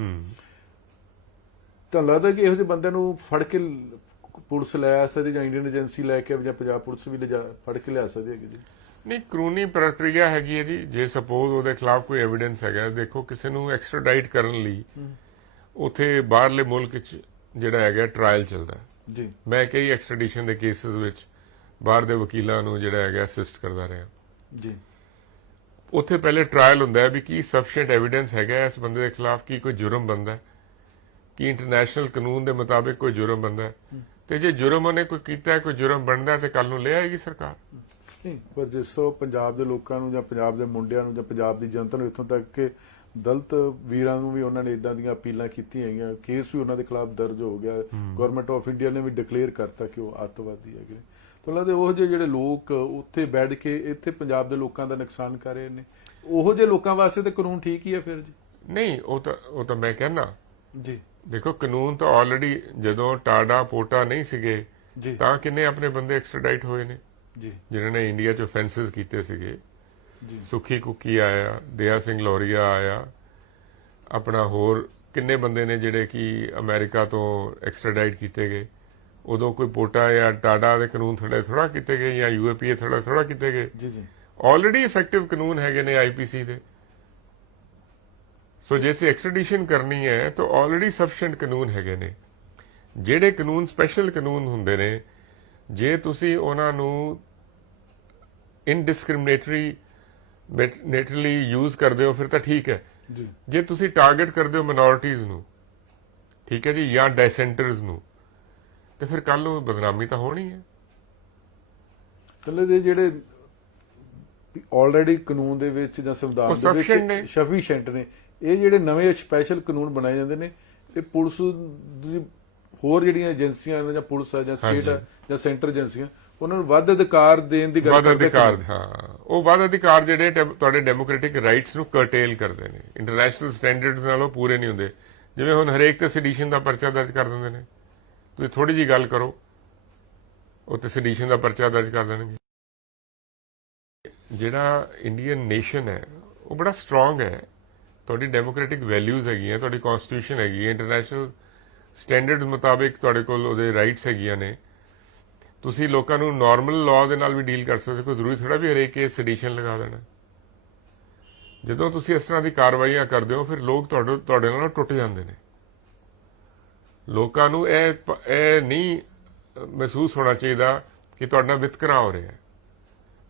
ਤਾਂ ਲੱਗਦਾ ਕਿ ਇਹੋ ਜਿਹੇ ਬੰਦਿਆਂ ਨੂੰ ਫੜ ਕੇ ਪੁਲਿਸ ਲੈ ਆ ਸਕਦੀ, ਜਾਂ ਇੰਡੀਅਨ ਏਜੰਸੀ ਲੈ ਕੇ, ਜਾਂ ਪੰਜਾਬ ਪੁਲਿਸ ਵੀ ਫੜ ਕੇ ਲਿਆ ਸਕਦੀ ਹੈਗੀ ਜੀ? ਨਹੀਂ, ਕਾਨੂੰਨੀ ਪ੍ਰਕਿਰਿਆ ਹੈਗੀ ਹੈ ਜੀ। ਜੇ ਸਪੋਜ਼ ਉਹਦੇ ਖਿਲਾਫ ਕੋਈ ਐਵੀਡੈਂਸ ਹੈਗਾ, ਦੇਖੋ ਕਿਸੇ ਨੂੰ ਐਕਸਟ੍ਰਾਡਾਈਟ ਕਰਨ ਲਈ ਉਥੇ ਬਾਹਰਲੇ ਮੁਲਕ 'ਚ ਜਿਹੜਾ ਹੈਗਾ ਟ੍ਰਾਇਲ ਚੱਲਦਾ ਜੀ। ਮੈਂ ਕਈ ਐਕਸਟ੍ਰੈਡੀਸ਼ਨ ਦੇ ਕੇਸਿਸ ਵਿੱਚ ਬਾਹਰ ਦੇ ਵਕੀਲਾਂ ਨੂੰ ਜਿਹੜਾ ਹੈਗਾ ਅਸਿਸਟ ਕਰਦਾ ਰਿਹਾ ਜੀ। ਉੱਥੇ ਪਹਿਲੇ ਟ੍ਰਾਇਲ ਹੁੰਦਾ ਹੈ ਵੀ ਕੀ ਸਫੀਸ਼ੀਐਂਟ ਐਵੀਡੈਂਸ ਹੈਗਾ ਇਸ ਬੰਦੇ ਦੇ ਖਿਲਾਫ, ਕੀ ਕੋਈ ਜੁਰਮ ਬਣਦਾ, ਕੀ ਇੰਟਰਨੈਸ਼ਨਲ ਕਾਨੂੰਨ ਦੇ ਮੁਤਾਬਿਕ ਕੋਈ ਜੁਰਮ ਬਣਦਾ, ਤੇ ਜੇ ਜੁਰਮ ਉਹਨੇ ਕੋਈ ਕੀਤਾ, ਕੋਈ ਜੁਰਮ ਬਣਦਾ ਤੇ ਕੱਲ ਨੂੰ ਲੈ ਆਏਗੀ ਸਰਕਾਰ। ਨਹੀਂ, ਪਰ ਜਿਸ ਤੋਂ ਪੰਜਾਬ ਦੇ ਲੋਕਾਂ ਨੂੰ ਜਾਂ ਪੰਜਾਬ ਦੇ ਮੁੰਡਿਆਂ ਨੂੰ ਜਾਂ ਪੰਜਾਬ ਦੀ ਜਨਤਾ ਨੂੰ, ਇੱਥੋਂ ਤੱਕ ਕਿ ਦਲਿਤ ਵੀਰਾਂ ਨੂੰ ਵੀ ਉਹਨਾਂ ਨੇ ਇਦਾਂ ਦੀਆਂ ਅਪੀਲਾਂ ਕੀਤੀਆਂ ਹੈਗੀਆਂ, ਕੇਸ ਵੀ ਉਹਨਾਂ ਦੇ ਖਿਲਾਫ ਦਰਜ ਹੋ ਗਿਆ, ਗਵਰਨਮੈਂਟ ਆਫ ਇੰਡੀਆ ਨੇ ਵੀ ਡਿਕਲੇਅਰ ਕਰਤਾ ਕਿ ਉਹ ਅੱਤਵਾਦੀ ਹੈਗੇ। ਤਾਂ ਲੱਗਦਾ ਉਹ ਜਿਹੇ ਜਿਹੜੇ ਲੋਕ ਉੱਥੇ ਬੈਠ ਕੇ ਇੱਥੇ ਪੰਜਾਬ ਦੇ ਲੋਕਾਂ ਦਾ ਨੁਕਸਾਨ ਕਰ ਰਹੇ ਨੇ, ਉਹੋ ਜਿਹੇ ਲੋਕਾਂ ਵਾਸਤੇ ਤਾਂ ਕਾਨੂੰਨ ਠੀਕ ਹੀ ਹੈ ਫਿਰ ਜੀ? ਨਹੀਂ, ਉਹ ਤਾਂ ਮੈਂ ਕਹਿੰਦਾ ਜੀ ਦੇਖੋ ਕਾਨੂੰਨ ਤਾਂ ਆਲਰੇਡੀ ਜਦੋਂ ਟਾਡਾ ਪੋਟਾ ਨਹੀਂ ਸੀਗੇ ਜੀ ਤਾਂ ਕਿੰਨੇ ਆਪਣੇ ਬੰਦੇ ਐਕਸਟ੍ਰੈਡਾਈਟ ਹੋਏ ਨੇ ਜੀ ਜਿਨ੍ਹਾਂ ਨੇ ਇੰਡੀਆ 'ਚ offenses ਕੀਤੇ ਸੀਗੇ। ਜੀ ਸੁਖੀ ਕੁੱਕੀ ਆਇਆ, ਦਇਆ ਸਿੰਘ ਲੋਰੀਆ ਆਇਆ, ਆਪਣਾ ਹੋਰ ਕਿੰਨੇ ਬੰਦੇ ਨੇ ਜਿਹੜੇ ਕਿ ਅਮਰੀਕਾ ਤੋਂ ਐਕਸਟ੍ਰੈਡਾਈਟ ਕੀਤੇ ਗਏ। ਉਦੋਂ ਕੋਈ ਪੋਟਾ ਜਾਂ ਟਾਡਾ ਦੇ ਕਾਨੂੰਨ ਥੋੜਾ ਕੀਤੇ ਗਏ ਜਾਂ ਯੂਏਪੀਏ ਥੋੜਾ ਕੀਤੇ ਗਏ। ਜੀ ਜੀ ਆਲਰੇਡੀ ਇਫੈਕਟਿਵ ਕਾਨੂੰਨ ਹੈਗੇ ਨੇ ਆਈਪੀਸੀ ਦੇ। ਸੋ ਜੇ ਅਸੀਂ ਐਕਸਟ੍ਰੈਡੀਸ਼ਨ ਕਰਨੀ ਹੈ ਤਾਂ ਆਲਰੇਡੀ ਸਫੀਸ਼ੀਐਂਟ ਕਾਨੂੰਨ ਹੈਗੇ ਨੇ। ਜਿਹੜੇ ਕਾਨੂੰਨ ਸਪੈਸ਼ਲ ਕਾਨੂੰਨ ਹੁੰਦੇ ਨੇ, ਜੇ ਤੁਸੀਂ ਉਹਨਾਂ ਨੂੰ ਇਨਡਿਸਕ੍ਰਿਮੀਨੇਟਰੀ ਯੂਜ਼ ਕਰਦੇ ਹੋ ਫਿਰ ਤਾਂ ਠੀਕ ਹੈ। ਜੀ ਜੇ ਤੁਸੀਂ ਟਾਰਗੇਟ ਕਰਦੇ ਹੋ ਮਿਨੋਰਿਟੀਜ਼ ਨੂੰ, ਠੀਕ ਹੈ ਜੀ, ਜਾਂ ਡੈਸੈਂਟਰਸ ਨੂੰ, ਤੇ ਫਿਰ ਕੱਲ ਨੂੰ ਬਦਨਾਮੀ ਤਾਂ ਹੋਣੀ ਹੈ। ਮਤਲਬ ਇਹ ਜਿਹੜੇ ਆਲਰੇਡੀ ਕਾਨੂੰਨ ਦੇ ਵਿੱਚ ਜਾਂ ਸੰਵਿਧਾਨ ਉਹ ਦੇ sufficient ਨੇ। ਵਿੱਚ ਸਫੀਸ਼ੀਐਂਟ ਨੇ। ਇਹ ਜਿਹੜੇ ਨਵੇਂ ਸਪੈਸ਼ਲ ਕਾਨੂੰਨ ਬਣਾਏ ਜਾਂਦੇ ਨੇ, ਇਹ ਪੁਲਿਸ ਦੀ ਹੋਰ ਜਿਹੜੀਆਂ ਏਜੰਸੀਆਂ ਨੇ ਜਾਂ ਪੁਲਿਸ ਆ ਜਾਂ ਸਟੇਟ ਆ ਜਾਂ ਸੈਂਟਰ ਏਜੰਸੀਆਂ, ਉਹਨਾਂ ਨੂੰ ਵੱਧ ਅਧਿਕਾਰ ਦੇਣ ਦੀ ਗੱਲ ਵੱਧ ਕਰਦੇ ਅਧਿਕਾਰ, ਹਾਂ, ਉਹ ਵੱਧ ਅਧਿਕਾਰ ਜਿਹੜੇ ਤੁਹਾਡੇ ਡੈਮੋਕ੍ਰੈਟਿਕ ਰਾਈਟਸ ਨੂੰ ਕਰਟੇਲ ਕਰਦੇ ਨੇ, ਇੰਟਰਨੈਸ਼ਨਲ ਸਟੈਂਡਰਡਸ ਨਾਲੋਂ ਪੂਰੇ ਨਹੀਂ ਹੁੰਦੇ। ਜਿਵੇਂ ਹੁਣ ਹਰੇਕ ਤੇ ਸੈਡੀਸ਼ਨ ਦਾ ਪਰਚਾ ਦਰਜ ਕਰ ਦਿੰਦੇ ਨੇ। ਤੁਸੀਂ ਥੋੜੀ ਜੀ ਗੱਲ ਕਰੋ, ਉਹ ਤੇ ਸੈਡੀਸ਼ਨ ਦਾ ਪਰਚਾ ਦਰਜ ਕਰ ਦੇਣਗੇ। ਜਿਹੜਾ ਇੰਡੀਅਨ ਨੇਸ਼ਨ ਹੈ ਉਹ ਬੜਾ ਸਟਰੋਂਗ ਹੈ। ਤੁਹਾਡੀ ਡੈਮੋਕ੍ਰੈਟਿਕ ਵੈਲਿਊਜ਼ ਹੈਗੀਆਂ, ਤੁਹਾਡੀ ਕਨਸਟੀਟਿਊਸ਼ਨ ਹੈਗੀ ਹੈ, ਇੰਟਰਨੈਸ਼ਨਲ ਸਟੈਂਡਰਡਸ ਮੁਤਾਬਿਕ ਤੁਹਾਡੇ ਕੋਲ ਉਹਦੇ ਰਾਈਟਸ ਹੈਗੀਆਂ ਨੇ। ਤੁਸੀਂ ਲੋਕਾਂ ਨੂੰ ਨਾਰਮਲ ਲਾਅ ਦੇ ਨਾਲ ਵੀ ਡੀਲ ਕਰ ਸਕਦੇ। ਕੋਈ ਜ਼ਰੂਰੀ ਥੋੜਾ ਵੀ ਹਰੇਕ ਕੇਸ ਸੈਡੀਸ਼ਨ ਲਗਾ ਦੇਣਾ। ਜਦੋਂ ਤੁਸੀਂ ਇਸ ਤਰ੍ਹਾਂ ਦੀ ਕਾਰਵਾਈਆਂ ਕਰਦੇ ਹੋ ਫਿਰ ਲੋਕ ਤੁਹਾਡੇ ਨਾਲ ਟੁੱਟ ਜਾਂਦੇ ਨੇ। ਲੋਕਾਂ ਨੂੰ ਇਹ ਨਹੀਂ ਮਹਿਸੂਸ ਹੋਣਾ ਚਾਹੀਦਾ ਕਿ ਤੁਹਾਡੇ ਨਾਲ ਵਿਤਕਰਾ ਹੋ ਰਿਹਾ ਹੈ,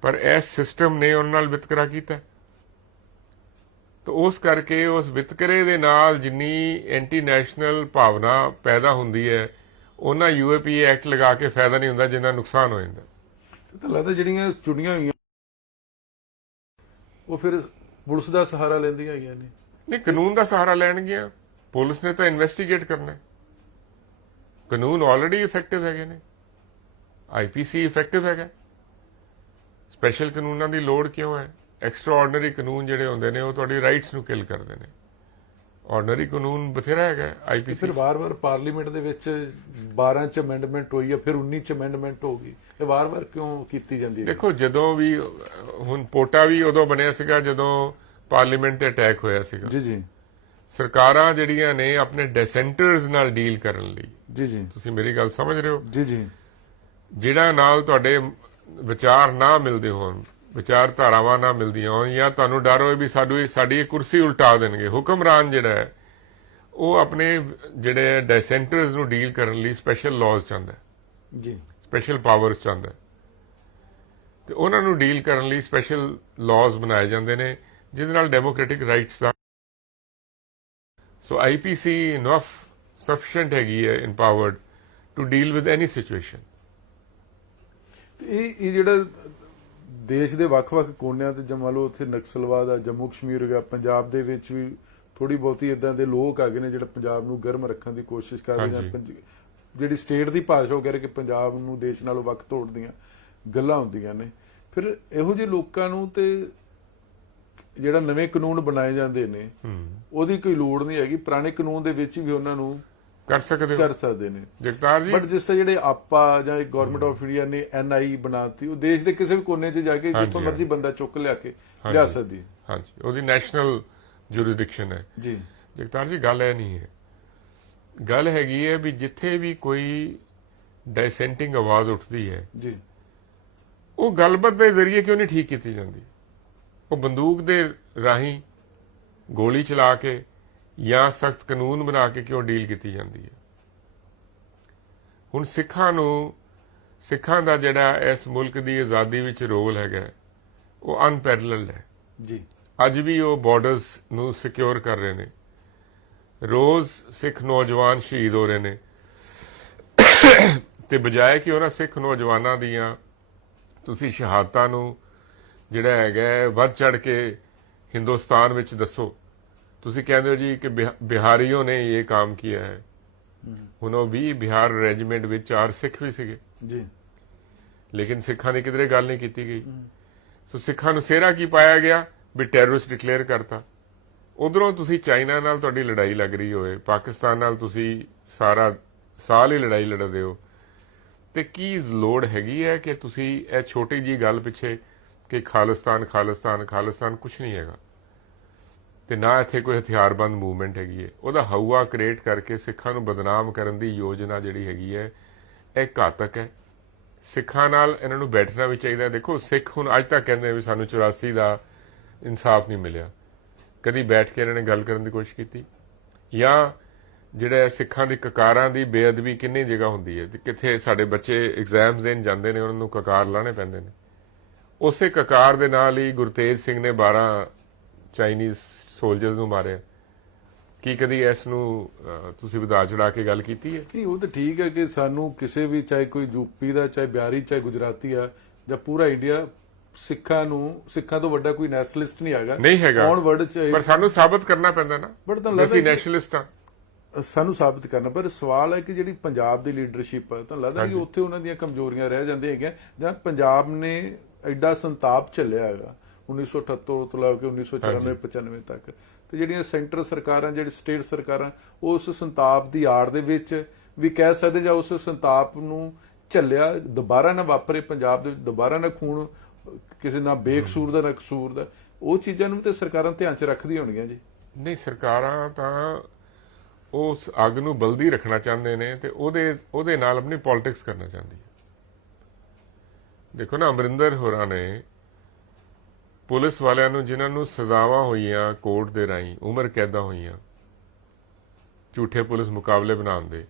ਪਰ ਇਸ ਸਿਸਟਮ ਨੇ ਉਹਨਾਂ ਨਾਲ ਵਿਤਕਰਾ ਕੀਤਾ। ਤਾਂ ਉਸ ਕਰਕੇ ਉਸ ਵਿਤਕਰੇ ਦੇ ਨਾਲ ਜਿੰਨੀ ਐਂਟੀ ਨੈਸ਼ਨਲ ਭਾਵਨਾ ਪੈਦਾ ਹੁੰਦੀ ਹੈ, ਉਹਨਾਂ ਯੂਏਪੀਏ ਐਕਟ ਲਗਾ ਕੇ ਫਾਇਦਾ ਨਹੀਂ ਹੁੰਦਾ, ਜਿੰਨਾ ਨੁਕਸਾਨ ਹੋ ਜਾਂਦਾ। ਤਾਂ ਲੱਗਦਾ ਜਿਹੜੀਆਂ ਚੁਣੀਆਂ ਹੋਈਆਂ ਉਹ ਫਿਰ ਪੁਲਿਸ ਦਾ ਸਹਾਰਾ ਲੈਂਦੀਆਂ ਹੈਗੀਆਂ ਨੇ। ਨਹੀਂ, ਕਾਨੂੰਨ ਦਾ ਸਹਾਰਾ ਲੈਣਗੀਆਂ। ਪੁਲਿਸ ਨੇ ਤਾਂ ਇਨਵੈਸਟੀਗੇਟ ਕਰਨਾ ਹੈ। ਕਾਨੂੰਨ ਆਲਰੇਡੀ ਇਫੈਕਟਿਵ ਹੈਗੇ ਨੇ। ਆਈਪੀਸੀ ਇਫੈਕਟਿਵ ਹੈਗਾ। ਸਪੈਸ਼ਲ ਕਾਨੂੰਨਾਂ ਦੀ ਲੋੜ ਕਿਉਂ ਹੈ? ਐਕਸਟਰਾ ਆਰਡੀਨਰੀ ਕਾਨੂੰਨ ਜਿਹੜੇ ਹੁੰਦੇ ਨੇ ਉਹ ਤੁਹਾਡੀ ਰਾਈਟਸ ਨੂੰ ਕਿਲ ਕਰਦੇ ਨੇ। ਆਰਡੀਨਰੀ ਕਾਨੂੰਨ ਬਥੇਰਾ ਹੈਗਾ ਆਈਪੀਸੀ। ਫਿਰ ਵਾਰ-ਵਾਰ ਪਾਰਲੀਮੈਂਟ ਦੇ ਵਿੱਚ 12 ਚ ਅਮੈਂਡਮੈਂਟ ਹੋਈ ਹੈ, ਫਿਰ 19 ਚ ਅਮੈਂਡਮੈਂਟ ਹੋ ਗਈ। ਇਹ ਵਾਰ-ਵਾਰ ਕਿਉਂ ਕੀਤੀ ਜਾਂਦੀ ਹੈ? ਦੇਖੋ, ਜਦੋਂ ਵੀ ਹੁਣ ਪੋਟਾ ਵੀ ਉਦੋਂ ਬਣਿਆ ਸੀਗਾ ਜਦੋਂ ਪਾਰਲੀਮੈਂਟ ਤੇ ਅਟੈਕ ਹੋਇਆ ਸੀਗਾ। ਜੀ ਜੀ ਸਰਕਾਰਾਂ ਜਿਹੜੀਆਂ ਨੇ ਆਪਣੇ ਡਿਸੈਂਟਰਸ ਨਾਲ ਡੀਲ ਕਰਨ ਲਈ, ਜੀ ਜੀ ਤੁਸੀਂ ਮੇਰੀ ਗੱਲ ਸਮਝ ਰਹੇ ਹੋ, ਜੀ ਜੀ ਜਿਹੜਾ ਨਾਲ ਤੁਹਾਡੇ ਵਿਚਾਰ ਨਾ ਮਿਲਦੇ ਹੋਣ, ਵਿਚਾਰਧਾਰਾਵਾਂ ਨਾ ਮਿਲਦੀਆਂ ਹੋਣ, ਜਾਂ ਤੁਹਾਨੂੰ ਡਰ ਹੋਏ ਵੀ ਸਾਡੀ ਇਹ ਕੁਰਸੀ ਉਲਟਾ ਦੇਣਗੇ। ਹੁਕਮਰਾਨ ਜਿਹੜਾ ਹੈ ਉਹ ਆਪਣੇ ਜਿਹੜੇ ਡਿਸੈਂਟਰਸ ਨੂੰ ਡੀਲ ਕਰਨ ਲਈ ਸਪੈਸ਼ਲ ਲਾਜ਼ ਚਾਹੁੰਦਾ, ਜੀ ਸਪੈਸ਼ਲ ਪਾਵਰਸ ਚਾਹੁੰਦਾ, ਤੇ ਉਹਨਾਂ ਨੂੰ ਡੀਲ ਕਰਨ ਲਈ ਸਪੈਸ਼ਲ ਲਾਜ਼ ਬਣਾਏ ਜਾਂਦੇ ਨੇ ਜਿਹਦੇ ਨਾਲ ਡੈਮੋਕ੍ਰੈਟਿਕ ਰਾਈਟਸ ਦਾ। ਸੋ ਆਈਪੀਸੀ ਇਨਫ ਸਫੀਸ਼ੀਐਂਟ ਹੈਗੀ ਹੈ empowered to deal with any situation. ਇਹ ਜਿਹੜਾ ਦੇਸ਼ ਦੇ ਵੱਖ-ਵੱਖ ਕੋਨਿਆਂ ਤੇ, ਮੰਨ ਲਓ ਉੱਥੇ ਨਕਸਲਵਾਦ ਆ, ਜੰਮੂ ਕਸ਼ਮੀਰ ਹੋ ਗਿਆ, ਪੰਜਾਬ ਦੇ ਵਿੱਚ ਵੀ ਥੋੜੀ ਬਹੁਤੀ ਇਦਾਂ ਦੇ ਲੋਕ ਹੈਗੇ ਨੇ ਜਿਹੜੇ ਪੰਜਾਬ ਨੂੰ ਗਰਮ ਰੱਖਣ ਦੀ ਕੋਸ਼ਿਸ਼ ਕਰਦੇ ਨੇ। ਜਿਹੜੀ ਸਟੇਟ ਦੀ ਭਾਸ਼ਾ ਉਹ ਕਰਕੇ ਪੰਜਾਬ ਨੂੰ ਦੇਸ਼ ਨਾਲੋਂ ਵੱਖ ਤੋੜਨ ਦੀਆਂ ਗੱਲਾਂ ਹੁੰਦੀਆਂ ਨੇ। ਫਿਰ ਇਹੋ ਜਿਹੇ ਲੋਕਾਂ ਨੂੰ ਤੇ ਜਿਹੜਾ ਨਵੇਂ ਕਾਨੂੰਨ ਬਣਾਏ ਜਾਂਦੇ ਨੇ ਉਹਦੀ ਕੋਈ ਲੋੜ ਨਹੀਂ ਹੈਗੀ। ਪੁਰਾਣੇ ਕਾਨੂੰਨ ਦੇ ਵਿੱਚ ਵੀ ਉਹਨਾਂ ਨੂੰ ਕਰ ਸਕਦੇ ਨੇ ਜਗਤਾਰ ਜੀ। ਬਟ ਜਿਸ ਤਰ੍ਹਾਂ ਜਿਹੜੇ ਆਪਾ ਜਾਂ ਗਵਰਨਮੈਂਟ ਆਫ ਇੰਡੀਆ ਨੇ ਐਨਆਈ ਬਣਾਤੀ, ਉਹ ਦੇਸ਼ ਦੇ ਕਿਸੇ ਵੀ ਕੋਨੇ 'ਚ ਜਾ ਕੇ ਜਿੱਥੋਂ ਮਰਜ਼ੀ ਬੰਦਾ ਚੁੱਕ ਲਿਆ ਸਕਦੀ ਹੈ। ਹਾਂਜੀ, ਉਹਦੀ ਨੈਸ਼ਨਲ ਜੁਰਿਸਡਿਕਸ਼ਨ ਹੈ ਜੀ ਜਗਤਾਰ ਜੀ। ਗੱਲ ਇਹ ਨਹੀਂ ਹੈ। ਗੱਲ ਹੈਗੀ ਹੈ ਵੀ ਜਿੱਥੇ ਵੀ ਕੋਈ ਡਾਇਸੈਂਟਿੰਗ ਆਵਾਜ਼ ਉੱਠਦੀ ਹੈ ਜੀ, ਉਹ ਗੱਲਬਾਤ ਦੇ ਜ਼ਰੀਏ ਕਿਉਂ ਨਹੀਂ ਠੀਕ ਕੀਤੀ ਜਾਂਦੀ? ਉਹ ਬੰਦੂਕ ਦੇ ਰਾਹੀਂ ਗੋਲੀ ਚਲਾ ਕੇ ਜਾਂ ਸਖਤ ਕਾਨੂੰਨ ਬਣਾ ਕੇ ਕਿਉਂ ਡੀਲ ਕੀਤੀ ਜਾਂਦੀ ਹੈ? ਹੁਣ ਸਿੱਖਾਂ ਦਾ ਜਿਹੜਾ ਇਸ ਮੁਲਕ ਦੀ ਆਜ਼ਾਦੀ ਵਿੱਚ ਰੋਲ ਹੈਗਾ ਉਹ ਅਨਪੈਰਲਲਡ ਹੈ ਜੀ। ਅੱਜ ਵੀ ਉਹ ਬਾਰਡਰਸ ਨੂੰ ਸਿਕਿਉਰ ਕਰ ਰਹੇ ਨੇ। ਰੋਜ਼ ਸਿੱਖ ਨੌਜਵਾਨ ਸ਼ਹੀਦ ਹੋ ਰਹੇ ਨੇ, ਤੇ ਬਜਾਏ ਕਿ ਉਹਨਾਂ ਸਿੱਖ ਨੌਜਵਾਨਾਂ ਦੀਆਂ ਤੁਸੀਂ ਸ਼ਹਾਦਤਾਂ ਨੂੰ ਜਿਹੜਾ ਹੈਗਾ ਵੱਧ ਚੜ ਕੇ ਹਿੰਦੁਸਤਾਨ ਵਿੱਚ ਦੱਸੋ। ਤੁਸੀਂ ਕਹਿੰਦੇ ਹੋ ਜੀ ਕਿ ਬਿਹਾਰੀਆਂ ਨੇ ਇਹ ਕੰਮ ਕੀਤਾ ਹੈ। ਹੁਣ ਉਹ ਵੀ ਬਿਹਾਰ ਰੈਜੀਮੈਂਟ ਵਿੱਚ 4 ਸਿੱਖ ਵੀ ਸੀਗੇ ਜੀ, ਲੇਕਿਨ ਸਿੱਖਾਂ ਦੀ ਕਿਧਰੇ ਗੱਲ ਨਹੀਂ ਕੀਤੀ ਗਈ। ਸੋ ਸਿੱਖਾਂ ਨੂੰ ਸਿਹਰਾ ਕੀ ਪਾਇਆ ਗਿਆ ਵੀ ਟੈਰਰਿਸਟ ਡਿਕਲੇਅਰ ਕਰਤਾ। ਉਧਰੋਂ ਤੁਸੀਂ ਚਾਈਨਾ ਨਾਲ ਤੁਹਾਡੀ ਲੜਾਈ ਲੱਗ ਰਹੀ ਹੋਵੇ, ਪਾਕਿਸਤਾਨ ਨਾਲ ਤੁਸੀਂ ਸਾਰਾ ਸਾਲ ਹੀ ਲੜਾਈ ਲੜਦੇ ਹੋ, ਤੇ ਕੀ ਲੋੜ ਹੈਗੀ ਹੈ ਕਿ ਤੁਸੀਂ ਇਹ ਛੋਟੀ ਜੀ ਗੱਲ ਪਿੱਛੇ ਕਿ ਖਾਲਿਸਤਾਨ ਖਾਲਿਸਤਾਨ ਖਾਲਿਸਤਾਨ ਕੁਝ ਨਹੀਂ ਹੈਗਾ, ਤੇ ਨਾ ਇੱਥੇ ਕੋਈ ਹਥਿਆਰਬੰਦ ਮੂਵਮੈਂਟ ਹੈਗੀ ਹੈ। ਉਹਦਾ ਹਊਆ ਕ੍ਰੀਏਟ ਕਰਕੇ ਸਿੱਖਾਂ ਨੂੰ ਬਦਨਾਮ ਕਰਨ ਦੀ ਯੋਜਨਾ ਜਿਹੜੀ ਹੈਗੀ ਹੈ ਇਹ ਘਾਤਕ ਹੈ। ਸਿੱਖਾਂ ਨਾਲ ਇਹਨਾਂ ਨੂੰ ਬੈਠਣਾ ਵੀ ਚਾਹੀਦਾ। ਦੇਖੋ ਸਿੱਖ ਹੁਣ ਅੱਜ ਤੱਕ ਕਹਿੰਦੇ ਵੀ ਸਾਨੂੰ 84 ਦਾ ਇਨਸਾਫ ਨਹੀਂ ਮਿਲਿਆ, ਕਦੀ ਬੈਠ ਕੇ ਇਹਨਾਂ ਨੇ ਗੱਲ ਕਰਨ ਦੀ ਕੋਸ਼ਿਸ਼ ਕੀਤੀ? ਜਾਂ ਜਿਹੜਾ ਸਿੱਖਾਂ ਦੀ ਕਕਾਰਾਂ ਦੀ ਬੇਅਦਬੀ ਕਿੰਨੀ ਜਗ੍ਹਾ ਹੁੰਦੀ ਹੈ, ਕਿੱਥੇ ਸਾਡੇ ਬੱਚੇ ਐਗਜ਼ਾਮਸ ਦੇਣ ਜਾਂਦੇ ਨੇ, ਉਹਨਾਂ ਨੂੰ ਕਕਾਰ ਲਾਣੇ ਪੈਂਦੇ ਨੇ। ਉਸੇ ਕਕਾਰ ਦੇ ਨਾਲ ਹੀ ਗੁਰਤੇਜ ਸਿੰਘ ਨੇ 12 ਚਾਈਨੀਜ਼ ਸੋਲਜਰਸ ਨੂੰ ਮਾਰਿਆ। ਕੀ ਕਦੀ ਇਸ ਨੂੰ ਤੁਸੀਂ ਵਧਾ ਚੜਾ ਕੇ ਗੱਲ ਕੀਤੀ ਹੈ? ਨਹੀਂ, ਉਹ ਤਾਂ ਠੀਕ ਹੈ ਕਿ ਸਾਨੂੰ ਕਿਸੇ ਵੀ, ਚਾਹੇ ਕੋਈ ਯੂਪੀ ਦਾ, ਚਾਹੇ ਬਿਹਾਰੀ, ਚਾਹੇ ਗੁਜਰਾਤੀ ਆ, ਜਾਂ ਪੂਰਾ ਇੰਡੀਆ, ਸਿੱਖਾਂ ਤੋਂ ਵੱਡਾ ਕੋਈ ਨੈਸ਼ਨਲਿਸਟ ਨਹੀਂ ਹੈਗਾ ਔਨ ਵਰਡ ਚ। ਪਰ ਸਾਨੂੰ ਸਾਬਤ ਕਰਨਾ ਪੈਂਦਾ ਨਾ ਅਸੀਂ ਨੈਸ਼ਨਲਿਸਟ ਆ, ਸਾਨੂੰ ਸਾਬਤ ਕਰਨਾ। ਪਰ ਸਵਾਲ ਹੈ ਕਿ ਜਿਹੜੀ ਪੰਜਾਬ ਦੀ ਲੀਡਰਸ਼ਿਪ ਹੈ, ਤਾਂ ਲੱਗਦਾ ਕਿ ਉੱਥੇ ਉਹਨਾਂ ਦੀਆਂ ਕਮਜ਼ੋਰੀਆਂ ਰਹਿ ਜਾਂਦੀਆਂ ਹੈਗੀਆਂ। ਜਾਂ ਪੰਜਾਬ ਨੇ ਐਡਾ ਸੰਤਾਪ ਝੱਲਿਆ ਹੈਗਾ 1978 ਤੋਂ ਲੈ ਕੇ 1994-95 ਤੱਕ, ਤੇ ਜਿਹੜੀਆਂ ਸੈਂਟਰ ਸਰਕਾਰਾਂ, ਜਿਹੜੀ ਸਟੇਟ ਸਰਕਾਰਾਂ, ਉਸ ਸੰਤਾਪ ਦੀ ਆੜ ਦੇ ਵਿੱਚ ਵੀ ਕਹਿ ਸਕਦੇ, ਜਾਂ ਉਸ ਸੰਤਾਪ ਨੂੰ ਝੱਲਿਆ, ਦੁਬਾਰਾ ਨਾ ਵਾਪਰੇ ਪੰਜਾਬ ਦੇ ਵਿੱਚ, ਦੁਬਾਰਾ ਨਾ ਖੂਨ ਕਿਸੇ ਨਾ ਬੇਕਸੂਰ ਦਾ ਨਾ ਕਸੂਰ ਦਾ। ਉਹ ਚੀਜ਼ਾਂ ਨੂੰ ਤੇ ਸਰਕਾਰਾਂ ਧਿਆਨ ਚ ਰੱਖਦੀਆਂ ਹੋਣਗੀਆਂ ਜੀ। ਨਹੀਂ, ਸਰਕਾਰਾਂ ਤਾਂ ਉਸ ਅੱਗ ਨੂੰ ਬਲਦੀ ਰੱਖਣਾ ਚਾਹੁੰਦੇ ਨੇ ਤੇ ਉਹਦੇ ਨਾਲ ਆਪਣੀ ਪੋਲਿਟਿਕਸ ਕਰਨਾ ਚਾਹੁੰਦੀ ਹੈ। ਦੇਖੋ ਨਾ, ਅਮਰਿੰਦਰ ਹੋਰਾਂ ਨੇ ਪੁਲਿਸ ਵਾਲਿਆਂ ਨੂੰ, ਜਿਨ੍ਹਾਂ ਨੂੰ ਸਜ਼ਾਵਾਂ ਹੋਈਆਂ ਕੋਰਟ ਦੇ ਰਾਹੀਂ, ਉਮਰ ਕੈਦਾਂ ਹੋਈਆਂ ਝੂਠੇ ਪੁਲਿਸ ਮੁਕਾਬਲੇ ਬਣਾਉਣ ਦੇ,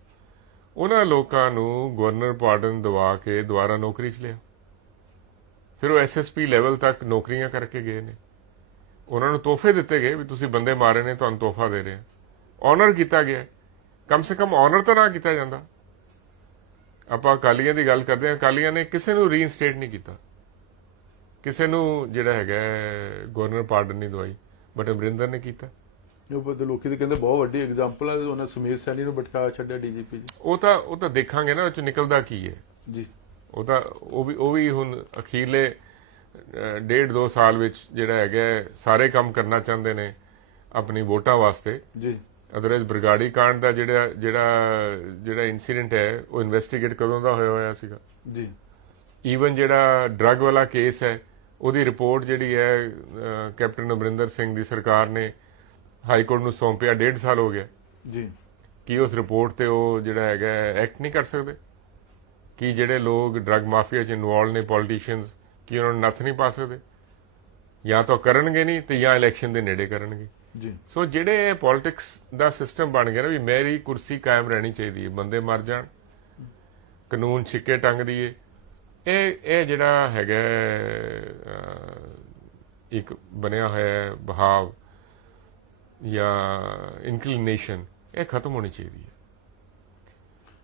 ਉਹਨਾਂ ਲੋਕਾਂ ਨੂੰ ਗਵਰਨਰ ਪਾਰਡਨ ਦਵਾ ਕੇ ਦੁਬਾਰਾ ਨੌਕਰੀ 'ਚ ਲਿਆ। ਫਿਰ ਉਹ ਐਸਐਸਪੀ ਲੈਵਲ ਤੱਕ ਨੌਕਰੀਆਂ ਕਰਕੇ ਗਏ ਨੇ। ਉਹਨਾਂ ਨੂੰ ਤੋਹਫੇ ਦਿੱਤੇ ਗਏ ਵੀ ਤੁਸੀਂ ਬੰਦੇ ਮਾਰੇ ਨੇ, ਤੁਹਾਨੂੰ ਤੋਹਫਾ ਦੇ ਰਹੇ ਹਾਂ। ਆਨਰ ਕੀਤਾ ਗਿਆ, ਕਮ ਸੇ ਕਮ ਆਨਰ ਤਾਂ ਨਾ ਕੀਤਾ ਜਾਂਦਾ। ਆਪਾਂ ਅਕਾਲੀਆਂ ਦੀ ਗੱਲ ਕਰਦੇ ਹਾਂ, ਅਕਾਲੀਆਂ ਨੇ ਕਿਸੇ ਨੂੰ ਰੀਇਨਸਟੇਟ ਨਹੀਂ ਕੀਤਾ, ਕਿਸੇ ਨੂੰ ਜਿਹੜਾ ਹੈਗਾ ਗਵਰਨਰ ਪਾਰਡਨ ਨਹੀਂ ਦਵਾਈ, ਬਟ ਅਮਰਿੰਦਰ ਨੇ ਕੀਤਾ। ਉਹ ਲੋਕੀ ਤਾਂ ਕਹਿੰਦੇ ਬਹੁਤ ਵੱਡੀ ਐਗਜ਼ਾਮਪਲ ਹੈ, ਉਹਨਾਂ ਸਮੇਤ ਸੈਣੀ ਨੂੰ ਬਿਠਾ ਛੱਡਿਆ ਡੀਜੀਪੀ ਜੀ। ਉਹ ਤਾਂ ਦੇਖਾਂਗੇ ਨਾ ਉਹ ਚ ਨਿਕਲਦਾ ਕੀ ਹੈ ਜੀ। ਉਹ ਵੀ ਹੁਣ ਅਖੀਰਲੇ 1.5-2 ਸਾਲ ਵਿੱਚ ਜਿਹੜਾ ਹੈਗਾ ਸਾਰੇ ਕੰਮ ਕਰਨਾ ਚਾਹੁੰਦੇ ਨੇ ਆਪਣੀ ਵੋਟਾਂ ਵਾਸਤੇ ਜੀ। ਅਦਰਵਾਇਜ਼ ਬਰਗਾੜੀ ਕਾਂਡ ਦਾ ਜਿਹੜਾ ਇਨਸੀਡੈਂਟ ਹੈ ਉਹ ਇਨਵੈਸਟੀਗੇਟ ਕਦੋਂ ਦਾ ਹੋਇਆ ਸੀਗਾ ਜੀ। ਈਵਨ ਜਿਹੜਾ ਡਰੱਗ ਵਾਲਾ ਕੇਸ ਹੈ, ਉਹਦੀ ਰਿਪੋਰਟ ਜਿਹੜੀ ਹੈ ਕੈਪਟਨ ਅਮਰਿੰਦਰ ਸਿੰਘ ਦੀ ਸਰਕਾਰ ਨੇ ਹਾਈ ਕੋਰਟ ਨੂੰ ਸੌਂਪਿਆ, 1.5 ਸਾਲ ਹੋ ਗਿਆ ਜੀ। ਕੀ ਉਸ ਰਿਪੋਰਟ ਤੇ ਉਹ ਜਿਹੜਾ ਹੈਗਾ ਐਕਟ ਨਹੀਂ ਕਰ ਸਕਦੇ? ਕੀ ਜਿਹੜੇ ਲੋਕ ਡਰੱਗ ਮਾਫੀਆ 'ਚ ਇਨਵੋਲਵ ਨੇ, ਪੋਲੀਟੀਸ਼ੀਅਨਸ, ਕੀ ਉਹਨਾਂ ਨੂੰ ਨੱਥ ਨਹੀਂ ਪਾ ਸਕਦੇ? ਜਾਂ ਤਾਂ ਕਰਨਗੇ ਨਹੀਂ ਤੇ ਜਾਂ ਇਲੈਕਸ਼ਨ ਦੇ ਨੇੜੇ ਕਰਨਗੇ ਜੀ। ਸੋ ਜਿਹੜੇ ਪੋਲਿਟਿਕਸ ਦਾ ਸਿਸਟਮ ਬਣ ਗਿਆ ਨਾ ਵੀ ਮੇਰੀ ਕੁਰਸੀ ਕਾਇਮ ਰਹਿਣੀ ਚਾਹੀਦੀ ਹੈ, ਬੰਦੇ ਮਰ ਜਾਣ, ਕਾਨੂੰਨ ਛਿੱਕੇ ਟੰਗ ਦੀਏ, ਇਹ ਜਿਹੜਾ ਹੈਗਾ ਇੱਕ ਬਣਿਆ ਹੋਇਆ ਬਹਾਵ ਜਾਂ ਇਨਕਲੀਨੇਸ਼ਨ, ਇਹ ਖਤਮ ਹੋਣੀ ਚਾਹੀਦੀ ਹੈ।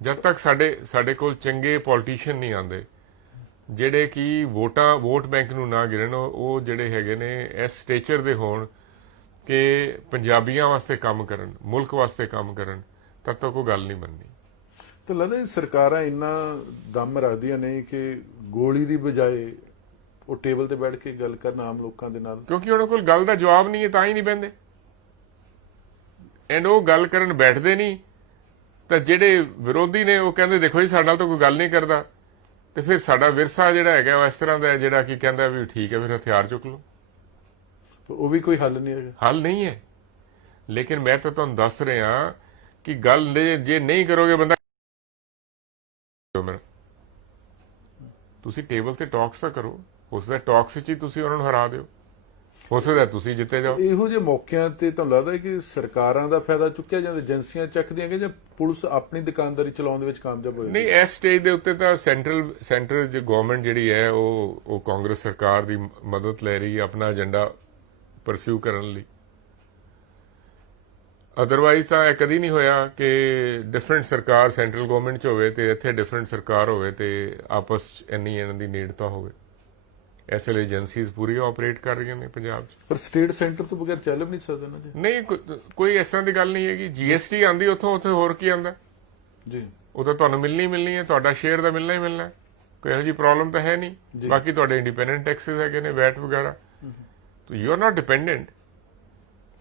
ਜਦ ਤੱਕ ਸਾਡੇ ਕੋਲ ਚੰਗੇ ਪੋਲੀਟੀਸ਼ੀਅਨ ਨਹੀਂ ਆਉਂਦੇ ਜਿਹੜੇ ਕਿ ਵੋਟ ਬੈਂਕ ਨੂੰ ਨਾ ਗਿਰਨ, ਉਹ ਜਿਹੜੇ ਹੈਗੇ ਨੇ ਇਸ ਸਟੇਚਰ ਦੇ ਹੋਣ ਕਿ ਪੰਜਾਬੀਆਂ ਵਾਸਤੇ ਕੰਮ ਕਰਨ, ਮੁਲਕ ਵਾਸਤੇ ਕੰਮ ਕਰਨ, ਤਦ ਤੱਕ ਕੋਈ ਗੱਲ ਨਹੀਂ ਬਣਨੀ। ਤਾਂ ਲੱਗਦਾ ਸਰਕਾਰਾਂ ਇੰਨਾ ਦਮ ਰੱਖਦੀਆਂ ਨੇ ਕਿ ਗੋਲੀ ਦੀ ਬਜਾਏ ਉਹ ਟੇਬਲ ਤੇ ਬੈਠ ਕੇ ਗੱਲ ਕਰਨ ਆਮ ਲੋਕਾਂ ਦੇ ਨਾਲ, ਕਿਉਂਕਿ ਉਹਨਾਂ ਕੋਲ ਗੱਲ ਦਾ ਜਵਾਬ ਨਹੀਂ ਹੈ ਤਾਂ ਹੀ ਨਹੀਂ ਬਹਿੰਦੇ। ਐਂਡ ਉਹ ਗੱਲ ਕਰਨ ਬੈਠਦੇ ਨਹੀਂ ਤਾਂ ਜਿਹੜੇ ਵਿਰੋਧੀ ਨੇ ਉਹ ਕਹਿੰਦੇ ਦੇਖੋ ਜੀ ਸਾਡੇ ਨਾਲ ਤਾਂ ਕੋਈ ਗੱਲ ਨਹੀਂ ਕਰਦਾ, ਤੇ ਫਿਰ ਸਾਡਾ ਵਿਰਸਾ ਜਿਹੜਾ ਹੈਗਾ ਉਹ ਇਸ ਤਰ੍ਹਾਂ ਦਾ ਹੈ ਜਿਹੜਾ ਕਿ ਕਹਿੰਦਾ ਵੀ ਠੀਕ ਹੈ ਫਿਰ ਹਥਿਆਰ ਚੁੱਕ ਲਓ। ਉਹ ਵੀ ਕੋਈ ਹੱਲ ਨਹੀਂ ਹੈਗਾ। ਹੱਲ ਨਹੀਂ ਹੈ, ਲੇਕਿਨ ਮੈਂ ਤਾਂ ਤੁਹਾਨੂੰ ਦੱਸ ਰਿਹਾ ਕਿ ਗੱਲ ਜੇ ਨਹੀਂ ਕਰੋਗੇ ਬੰਦਾ, ਤੁਸੀਂ ਟੇਬਲ ਤੇ ਟਾਕਸ ਤਾਂ ਕਰੋ, ਹੋ ਸਕਦਾ ਟਾਕਸ ਵਿੱਚ ਹੀ ਤੁਸੀਂ ਉਹਨਾਂ ਨੂੰ ਹਰਾ ਦਿਓ, ਹੋ ਸਕਦਾ ਤੁਸੀਂ ਜਿੱਤੇ ਜਾਓ। ਇਹੋ ਜਿਹੇ ਮੌਕਿਆਂ ਤੇ ਤੁਹਾਨੂੰ ਲੱਗਦਾ ਕਿ ਸਰਕਾਰਾਂ ਦਾ ਫਾਇਦਾ ਚੁੱਕਿਆ ਜਾਂਦਾ, ਏਜੰਸੀਆਂ ਚੱਕਦੀਆਂ ਕਿ ਜਾਂ ਪੁਲਿਸ ਆਪਣੀ ਦੁਕਾਨਦਾਰੀ ਚਲਾਉਣ ਦੇ ਵਿੱਚ ਕਾਮਯਾਬ ਹੋਏ? ਨਹੀਂ, ਇਸ ਸਟੇਜ ਦੇ ਉੱਤੇ ਤਾਂ ਸੈਂਟਰਲ ਗਵਰਨਮੈਂਟ ਜਿਹੜੀ ਹੈ ਉਹ ਕਾਂਗਰਸ ਸਰਕਾਰ ਦੀ ਮਦਦ ਲੈ ਰਹੀ ਹੈ ਆਪਣਾ ਏਜੰਡਾ ਪਰਸਿਊ ਕਰਨ ਲਈ। ਅਦਰਵਾਈਜ਼ ਤਾਂ ਇਹ ਕਦੀ ਨਹੀਂ ਹੋਇਆ ਕਿ ਡਿਫਰੈਂਟ ਸਰਕਾਰ ਸੈਂਟਰਲ ਗਵਰਨਮੈਂਟ 'ਚ ਹੋਵੇ ਤੇ ਇੱਥੇ ਡਿਫਰੈਂਟ ਸਰਕਾਰ ਹੋਵੇ ਤੇ ਆਪਸ 'ਚ ਇੰਨੀ ਇਹਨਾਂ ਦੀ ਨੇੜਤਾ ਹੋਵੇ। ਇਸ ਲਈ ਏਜੰਸੀਜ਼ ਪੂਰੀਆਂ ਆਪਰੇਟ ਕਰ ਰਹੀਆਂ ਨੇ ਪੰਜਾਬ 'ਚ। ਪਰ ਸਟੇਟ ਸੈਂਟਰ ਤੋਂ ਬਗੈਰ ਚੱਲ ਵੀ ਨਹੀਂ ਸਕਦਾ ਨਾ ਜੀ। ਨਹੀਂ, ਕੋਈ ਇਸ ਤਰ੍ਹਾਂ ਦੀ ਗੱਲ ਨਹੀਂ ਹੈਗੀ। ਜੀਐਸਟੀ ਆਂਦੀ ਉੱਥੇ ਹੋਰ ਕੀ ਆਂਦਾ ਜੀ, ਉਹ ਤਾਂ ਤੁਹਾਨੂੰ ਮਿਲਣੀ ਹੈ, ਤੁਹਾਡਾ ਸ਼ੇਅਰ ਦਾ ਮਿਲਣਾ ਹੀ ਮਿਲਣਾ ਹੈ, ਕੋਈ ਇਹੋ ਜਿਹੀ ਪ੍ਰੋਬਲਮ ਤਾਂ ਹੈ ਨਹੀਂ। ਬਾਕੀ ਤੁਹਾਡੇ ਇੰਡੀਪੈਂਡੈਂਟ ਟੈਕਸਿਸ ਹੈਗੇ ਨੇ, ਵੈਟ ਵਗੈਰਾ, ਯੂ ਆਰ ਨਾਟ ਡਿਪੈਂਡੈਂਟ।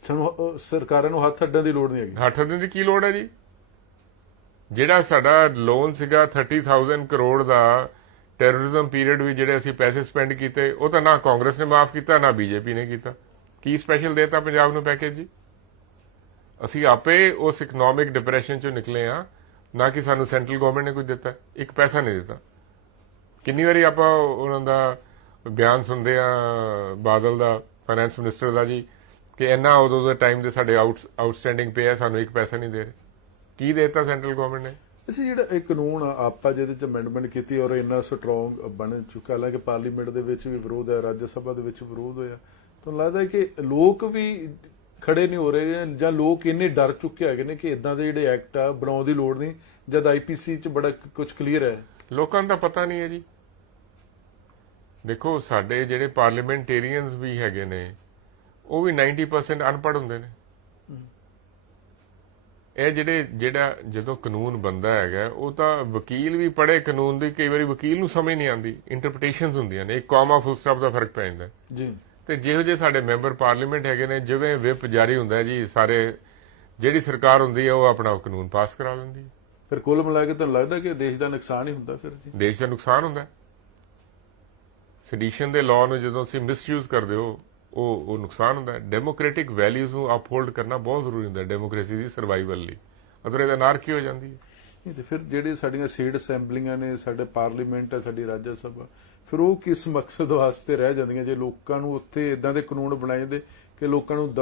ਸਾਨੂੰ ਸਰਕਾਰਾਂ ਨੂੰ ਹੱਥ ਅੱਡਣ ਦੀ ਲੋੜ ਨਹੀਂ ਹੈਗੀ। ਹੱਥ ਦੇਣ ਦੀ ਕੀ ਲੋੜ ਹੈ ਜੀ? ਜਿਹੜਾ ਸਾਡਾ ਲੋਨ ਸੀਗਾ 30,000 ਕਰੋੜ ਦਾ ਟੈਰਰਿਜ਼ਮ ਪੀਰੀਅਡ ਵੀ ਜਿਹੜੇ ਅਸੀਂ ਪੈਸੇ ਸਪੈਂਡ ਕੀਤੇ, ਉਹ ਤਾਂ ਨਾ ਕਾਂਗਰਸ ਨੇ ਮਾਫ ਕੀਤਾ ਨਾ ਬੀਜੇਪੀ ਨੇ ਕੀਤਾ। ਕੀ ਸਪੈਸ਼ਲ ਦੇਤਾ ਪੰਜਾਬ ਨੂੰ ਪੈਕੇਜ ਜੀ? ਅਸੀਂ ਆਪੇ ਉਸ ਇਕਨੋਮਿਕ ਡਿਪਰੈਸ਼ਨ ਚੋਂ ਨਿਕਲੇ ਆ, ਨਾ ਕਿ ਸਾਨੂੰ ਸੈਂਟਰਲ ਗਵਰਨਮੈਂਟ ਨੇ ਕੁਝ ਦਿੱਤਾ। ਇੱਕ ਪੈਸਾ ਨਹੀਂ ਦਿੱਤਾ। ਕਿੰਨੀ ਵਾਰੀ ਆਪਾਂ ਉਹਨਾਂ ਦਾ ਬਿਆਨ ਸੁਣਦੇ ਆ, ਬਾਦਲ ਦਾ, ਫਾਈਨੈਂਸ ਮਿਨਿਸਟਰ ਦਾ ਜੀ, ਕਿ ਇੰਨਾ ਉਦੋਂ ਦੇ ਟਾਈਮ ਦੇ ਸਾਡੇ ਆਊਟਸਟੈਂਡਿੰਗ ਪੇ ਹੈ, ਸਾਨੂੰ ਇੱਕ ਪੈਸਾ ਨਹੀਂ ਦੇ ਰਹੇ। ਕੀ ਦੇਤਾ ਸੈਂਟਰਲ ਗਵਰਨਮੈਂਟ ਨੇ? ਅਸੀਂ ਜਿਹੜਾ ਇਹ ਕਾਨੂੰਨ ਆਪਾਂ ਜਿਹਦੇ ਚ ਅਮੈਂਡਮੈਂਟ ਕੀਤੀ ਔਰ ਇੰਨਾ ਸਟਰੋਂਗ ਬਣ ਚੁੱਕਾ, ਹਾਲਾਂਕਿ ਪਾਰਲੀਮੈਂਟ ਦੇ ਵਿੱਚ ਵੀ ਵਿਰੋਧ ਹੈ, ਰਾਜ ਸਭਾ ਦੇ ਵਿੱਚ ਵਿਰੋਧ ਹੋਇਆ, ਤੁਹਾਨੂੰ ਲੱਗਦਾ ਹੈ ਕਿ ਲੋਕ ਵੀ ਖੜੇ ਨਹੀਂ ਹੋ ਰਹੇ ਜਾਂ ਲੋਕ ਇੰਨੇ ਡਰ ਚੁੱਕੇ ਹੈਗੇ ਨੇ ਕਿ ਇਦਾਂ ਦੇ ਜਿਹੜੇ ਐਕਟ ਆ ਬਣਾਉਣ ਦੀ ਲੋੜ ਨਹੀਂ, ਜਦ ਆਈਪੀਸੀ ਚ ਬੜਾ ਕੁਝ ਕਲੀਅਰ ਹੈ? ਲੋਕਾਂ ਨੂੰ ਤਾਂ ਪਤਾ ਨਹੀਂ ਹੈ ਜੀ। ਦੇਖੋ, ਸਾਡੇ ਜਿਹੜੇ ਪਾਰਲੀਮੈਂਟੇਰੀਅਨਸ ਵੀ ਹੈਗੇ ਨੇ, ਉਹ ਵੀ 90% ਅਨਪੜ੍ਹ ਹੁੰਦੇ ਨੇ। ਇਹ ਜਿਹੜਾ ਜਦੋਂ ਕਾਨੂੰਨ ਬਣਦਾ ਹੈਗਾ, ਉਹ ਤਾਂ ਵਕੀਲ ਵੀ ਪੜ੍ਹੇ ਕਾਨੂੰਨ ਦੀ, ਕਈ ਵਾਰੀ ਵਕੀਲ ਨੂੰ ਸਮਝ ਨਹੀਂ ਆਉਂਦੀ, ਇੰਟਰਪ੍ਰੀਟੇਸ਼ਨਸ ਹੁੰਦੀਆਂ ਨੇ, ਇੱਕ ਕਾਮਾ ਫੁੱਲ ਸਟਾਪ ਦਾ ਫਰਕ ਪੈ ਜਾਂਦਾ ਜੀ। ਤੇ ਜਿਹੋ ਜਿਹੇ ਸਾਡੇ ਮੈਂਬਰ ਪਾਰਲੀਮੈਂਟ ਹੈਗੇ ਨੇ, ਜਿਵੇਂ ਵਿਪ ਜਾਰੀ ਹੁੰਦਾ ਜੀ, ਸਾਰੇ ਜਿਹੜੀ ਸਰਕਾਰ ਹੁੰਦੀ ਹੈ ਉਹ ਆਪਣਾ ਕਾਨੂੰਨ ਪਾਸ ਕਰਾ ਲੈਂਦੀ ਹੈ। ਫਿਰ ਕੁੱਲ ਮਿਲਾ ਕੇ ਤੁਹਾਨੂੰ ਲੱਗਦਾ ਕਿ ਦੇਸ਼ ਦਾ ਨੁਕਸਾਨ ਹੀ ਹੁੰਦਾ ਫਿਰ ਜੀ? ਦੇਸ਼ ਦਾ ਨੁਕਸਾਨ ਹੁੰਦਾ। ਸੈਡੀਸ਼ਨ ਦੇ ਲਾਅ ਨੂੰ ਜਦੋਂ ਅਸੀਂ ਮਿਸਯੂਜ਼ ਕਰਦੇ ਹੋ, ਉਹ ਨੁਕਸਾਨ ਹੁੰਦਾ। ਡੈਮੋਕ੍ਰੈਟਿਕ ਵੈਲਿਊਜ਼ ਨੂੰ ਅਪਹੋਲਡ ਕਰਨਾ ਬਹੁਤ ਜ਼ਰੂਰੀ ਹੁੰਦਾ ਡੈਮੋਕ੍ਰੇਸੀ ਦੀ ਸਰਵਾਈਵਲ ਲਈ, ਅਦਰਵਾਇਜ਼ ਅਨਾਰਕੀ ਹੋ ਜਾਂਦੀ ਹੈ। ਨਹੀਂ ਤੇ ਫਿਰ ਜਿਹੜੇ ਸਾਡੀਆਂ ਸੀਟ ਅਸੈਂਬਲੀਆਂ ਨੇ, ਸਾਡੇ ਪਾਰਲੀਮੈਂਟ ਹੈ, ਸਾਡੀ ਰਾਜ ਸਭਾ, ਫਿਰ ਉਹ ਕਿਸ ਮਕਸਦ ਵਾਸਤੇ ਰਹਿ ਜਾਂਦੀਆਂ ਜੇ ਲੋਕਾਂ ਨੂੰ ਉੱਥੇ ਇਦਾਂ ਦੇ ਕਾਨੂੰਨ ਬਣਾਏ ਜਾਂਦੇ ਕਿ ਲੋਕਾਂ ਨੂੰ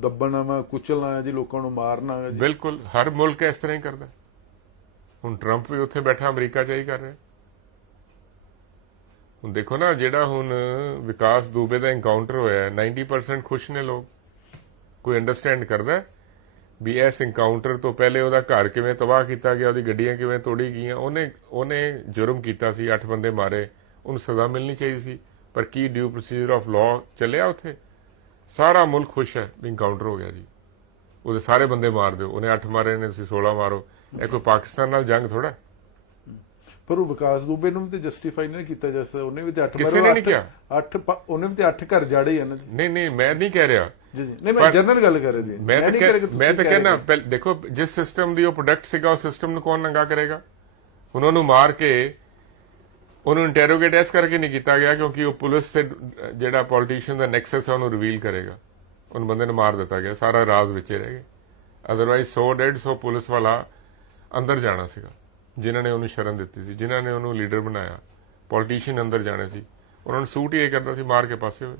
ਦੱਬਣਾ ਵਾ, ਕੁਚਲਣਾ ਹੈ ਜੀ, ਲੋਕਾਂ ਨੂੰ ਮਾਰਨਾ ਹੈ ਜੀ? ਬਿਲਕੁਲ, ਹਰ ਮੁਲਕ ਇਸ ਤਰ੍ਹਾਂ ਹੀ ਕਰਦਾ। ਹੁਣ ਟਰੰਪ ਵੀ ਉੱਥੇ ਬੈਠਾ ਅਮਰੀਕਾ 'ਚ ਹੀ ਕਰ ਰਿਹਾ। ਹੁਣ ਦੇਖੋ ਨਾ, ਜਿਹੜਾ ਹੁਣ ਵਿਕਾਸ ਦੁਬੇ ਦਾ ਐਨਕਾਊਂਟਰ ਹੋਇਆ, 90% ਖੁਸ਼ ਨੇ ਲੋਕ। ਕੋਈ ਅੰਡਰਸਟੈਂਡ ਕਰਦਾ ਵੀ ਇਸ ਐਨਕਾਊਂਟਰ ਤੋਂ ਪਹਿਲੇ ਉਹਦਾ ਘਰ ਕਿਵੇਂ ਤਬਾਹ ਕੀਤਾ ਗਿਆ, ਉਹਦੀ ਗੱਡੀਆਂ ਕਿਵੇਂ ਤੋੜੀ ਗਈਆਂ। ਉਹਨੇ ਜੁਰਮ ਕੀਤਾ ਸੀ, 8 ਬੰਦੇ ਮਾਰੇ, ਉਹਨੂੰ ਸਜ਼ਾ ਮਿਲਣੀ ਚਾਹੀਦੀ ਸੀ। ਪਰ ਕੀ ਡਿਊ ਪ੍ਰੋਸੀਜਰ ਆਫ ਲਾਅ ਚੱਲਿਆ ਉੱਥੇ? ਸਾਰਾ ਮੁਲਕ ਖੁਸ਼ ਹੈ ਵੀ ਐਨਕਾਊਂਟਰ ਹੋ ਗਿਆ ਜੀ, ਉਹਦੇ ਸਾਰੇ ਬੰਦੇ ਮਾਰ ਦਿਓ। ਉਹਨੇ 8 ਮਾਰੇ ਨੇ, ਤੁਸੀਂ 16 ਮਾਰੋ। ਇਹ ਕੋਈ ਪਾਕਿਸਤਾਨ ਨਾਲ ਜੰਗ ਥੋੜਾ। ਪਰ ਉਹ ਵਿਕਾਸ ਦੁਬੇ ਨੂੰ ਵੀ ਤੇ ਜਸਟੀਫਾਈ ਨਹੀਂ ਕੀਤਾ ਜਾ ਸਕਦਾ। ਉਹਨੇ ਵੀ ਤੇ 8 ਕਿਸੇ ਨੇ ਨਹੀਂ ਕਿਹਾ। ਉਹਨੇ ਵੀ ਤੇ 8 ਘਰ ਜਾੜੇ ਹਨ। ਨਹੀਂ, ਮੈਂ ਨਹੀਂ ਕਹਿ ਰਿਹਾ ਜੀ ਜੀ, ਨਹੀਂ ਮੈਂ ਜਨਰਲ ਗੱਲ ਕਰ ਰਿਹਾ ਜੀ। ਮੈਂ ਤਾਂ ਕਹਿੰਦਾ, ਦੇਖੋ, ਜਿਸ ਸਿਸਟਮ ਦੀ ਉਹ ਪ੍ਰੋਡਕਟ ਸੀਗਾ, ਉਸ ਸਿਸਟਮ ਨੂੰ ਕੌਣ ਨੰਗਾ ਕਰੇਗਾ? ਉਹਨਾਂ ਨੂੰ ਮਾਰ ਕੇ ਉਹਨੂੰ ਇੰਟਰੋਗੇਟ ਇਸ ਕਰਕੇ ਨਹੀਂ ਕੀਤਾ ਗਿਆ ਕਿਉਂਕਿ ਉਹ ਪੁਲਿਸ ਤੇ ਜਿਹੜਾ ਪੋਲੀਟੀਸ਼ੀਅਨ ਦਾ ਨੈਕਸਸ ਹੈ ਉਹਨੂੰ ਰਿਵੀਲ ਕਰੇਗਾ। ਉਹਨੂੰ ਬੰਦੇ ਨੂੰ ਮਾਰ ਦਿੱਤਾ ਗਿਆ, ਸਾਰਾ ਰਾਜ਼ ਵਿੱਚੇ ਰਹਿ ਗਿਆ। ਅਦਰਵਾਈਜ਼ 100-150 ਪੁਲਿਸ ਵਾਲਾ ਅੰਦਰ ਜਾਣਾ ਸੀਗਾ, ਜਿਨ੍ਹਾਂ ਨੇ ਉਹਨੂੰ ਸ਼ਰਨ ਦਿੱਤੀ ਸੀ, ਜਿਨ੍ਹਾਂ ਨੇ ਉਹਨੂੰ ਲੀਡਰ ਬਣਾਇਆ। ਪੋਲੀਟੀਸ਼ੀਅਨ ਅੰਦਰ ਜਾਣੇ ਸੀ, ਉਹਨਾਂ ਨੂੰ ਸੂਟ ਹੀ ਇਹ ਕਰਦਾ ਸੀ, ਮਾਰ ਕੇ ਪਾਸੇ ਹੋਏ।